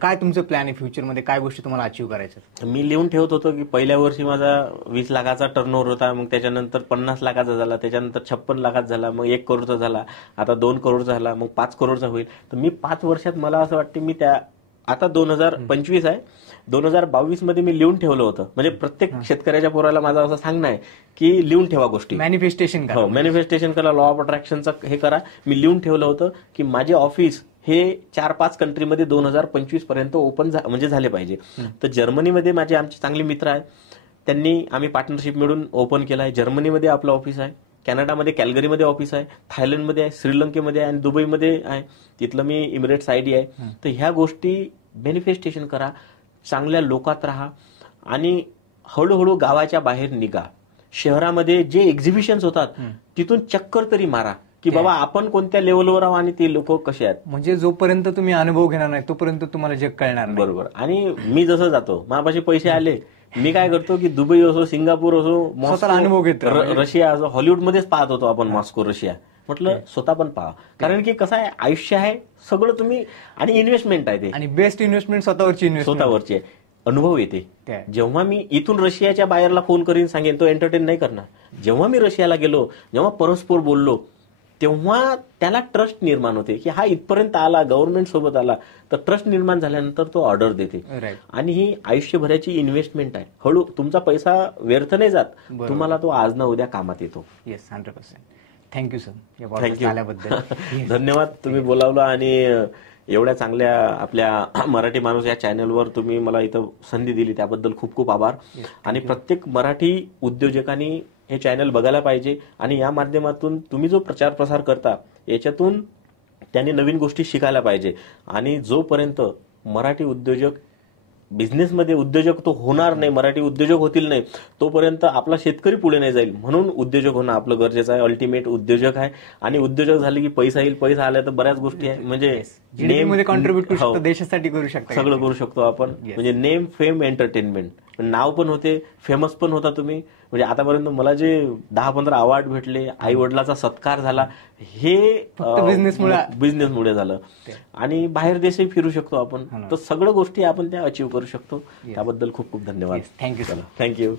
काय तुमचं प्लॅन आहे फ्युचरमध्ये, काय गोष्टी तुम्हाला अचीव्ह करायच्या? मी लिहून ठेवत होतो की पहिल्या वर्षी माझा 20 लाखाचा टर्नओव्हर होता, मग त्याच्यानंतर 50 लाखाचा झाला, त्याच्यानंतर 56 लाखाचा झाला, मग 1 करोडचा झाला, आता 2 करोडचा झाला, मग 5 करोडचा होईल. तर मी 5 वर्षात मला असं वाटतं मी त्या आता 2025 आहे, 2022 मध्ये मी लिहून ठेवलं होतं. म्हणजे प्रत्येक शेतकऱ्याच्या पोराला माझं असं सांगणं आहे की लिहून ठेवा गोष्टी, मॅनिफेस्टेशन करा. हो, मॅनिफेस्टेशन करा, लॉ ऑफ अट्रॅक्शनचं हे करा. मी लिहून ठेवलं होतं की माझे ऑफिस हे 4-5 कंट्रीमध्ये 2025 पर्यंत ओपन म्हणजे झाले पाहिजे. तर जर्मनीमध्ये आमचे चांगले मित्र आहेत, त्यांनी आम्ही पार्टनरशिप मिळून ओपन केलं आहे. जर्मनीमध्ये आपलं ऑफिस आहे, कॅनडामध्ये कॅलगरीमध्ये ऑफिस आहे, थायलंडमध्ये आहे, श्रीलंकेमध्ये आहे आणि दुबईमध्ये आहे. तिथलं मी इमिरेट्स आयडी आहे. तर ह्या गोष्टी मॅनिफेस्टेशन करा, चांगल्या लोकात राहा आणि हळूहळू गावाच्या बाहेर निघा. शहरामध्ये जे एक्झिबिशन्स होतात तिथून चक्कर तरी मारा की बाबा आपण कोणत्या लेवलवर आहोत आणि ते लोक कसे आहेत. म्हणजे जोपर्यंत तुम्ही अनुभव घेणार नाही तोपर्यंत तुम्हाला जग कळणार नाही. बरोबर. आणि मी जसं जातो, माझ्यापाशी पैसे आले, मी काय करतो की दुबई असो, सिंगापूर असो, स्वतःला अनुभव घेतो, रशिया असो, हॉलिवूडमध्येच पाहत होतो आपण, मॉस्को रशिया. म्हटलं स्वतः पण पहा, कारण की कसं आहे, आयुष्य आहे सगळं तुम्ही, आणि इन्व्हेस्टमेंट आहे ते, आणि बेस्ट इन्व्हेस्टमेंट स्वतःवरची आहे. अनुभव येते. जेव्हा मी इथून रशियाच्या बाहेरला फोन करीन सांगेन, तो एंटरटेन नाही करणार. जेव्हा मी रशियाला गेलो, जेव्हा परस्पर बोललो, तेव्हा त्याला ट्रस्ट निर्माण होते की हा इथपर्यंत आला, गव्हर्नमेंट सोबत आला, तर ट्रस्ट निर्माण झाल्यानंतर तो ऑर्डर देते. आणि ही आयुष्यभराची इन्व्हेस्टमेंट आहे. हळू तुमचा पैसा व्यर्थ नाही जात, तुम्हाला तो आज ना उद्या कामात येतो. येस, 100%. थँक्यू सर, थँक्यू, आल्याबद्दल. धन्यवाद. तुम्ही बोलावलं आणि एवढ्या चांगल्या आपल्या मराठी माणूस या चॅनलवर तुम्ही मला इथं संधी दिली, त्याबद्दल खूप खूप आभार. आणि प्रत्येक मराठी उद्योजकांनी हे चॅनल बघायला पाहिजे आणि या माध्यमातून तुम्ही जो प्रचार प्रसार करता याच्यातून त्यांनी नवीन गोष्टी शिकायला पाहिजे. आणि जोपर्यंत मराठी उद्योजक बिझनेसमध्ये उद्योजक तो होणार नाही, मराठी उद्योजक होतील नाही, तोपर्यंत आपला शेतकरी पुढे नाही जाईल. म्हणून उद्योजक होणं आपलं गरजेचं आहे. अल्टिमेट उद्योजक आहे. आणि उद्योजक झाले की पैसा येईल, पैसा आला तर बऱ्याच गोष्टी आहे, म्हणजे नेम कॉन्ट्रीब्युट करू शकतो, देशासाठी करू शकतो, सगळं करू शकतो आपण. म्हणजे नेम, फेम, एंटरटेनमेंट, नाव पण होते, फेमस पण होता तुम्ही. म्हणजे आतापर्यंत मला जे 10-15 अवॉर्ड भेटले, आई वडिलाचा सत्कार झाला, हे बिझनेसमुळे झालं. आणि बाहेर देशही फिरू शकतो आपण. तर सगळ्या गोष्टी आपण त्या अचीव्ह करू शकतो. त्याबद्दल खूप खूप धन्यवाद. थँक्यू. थँक्यू.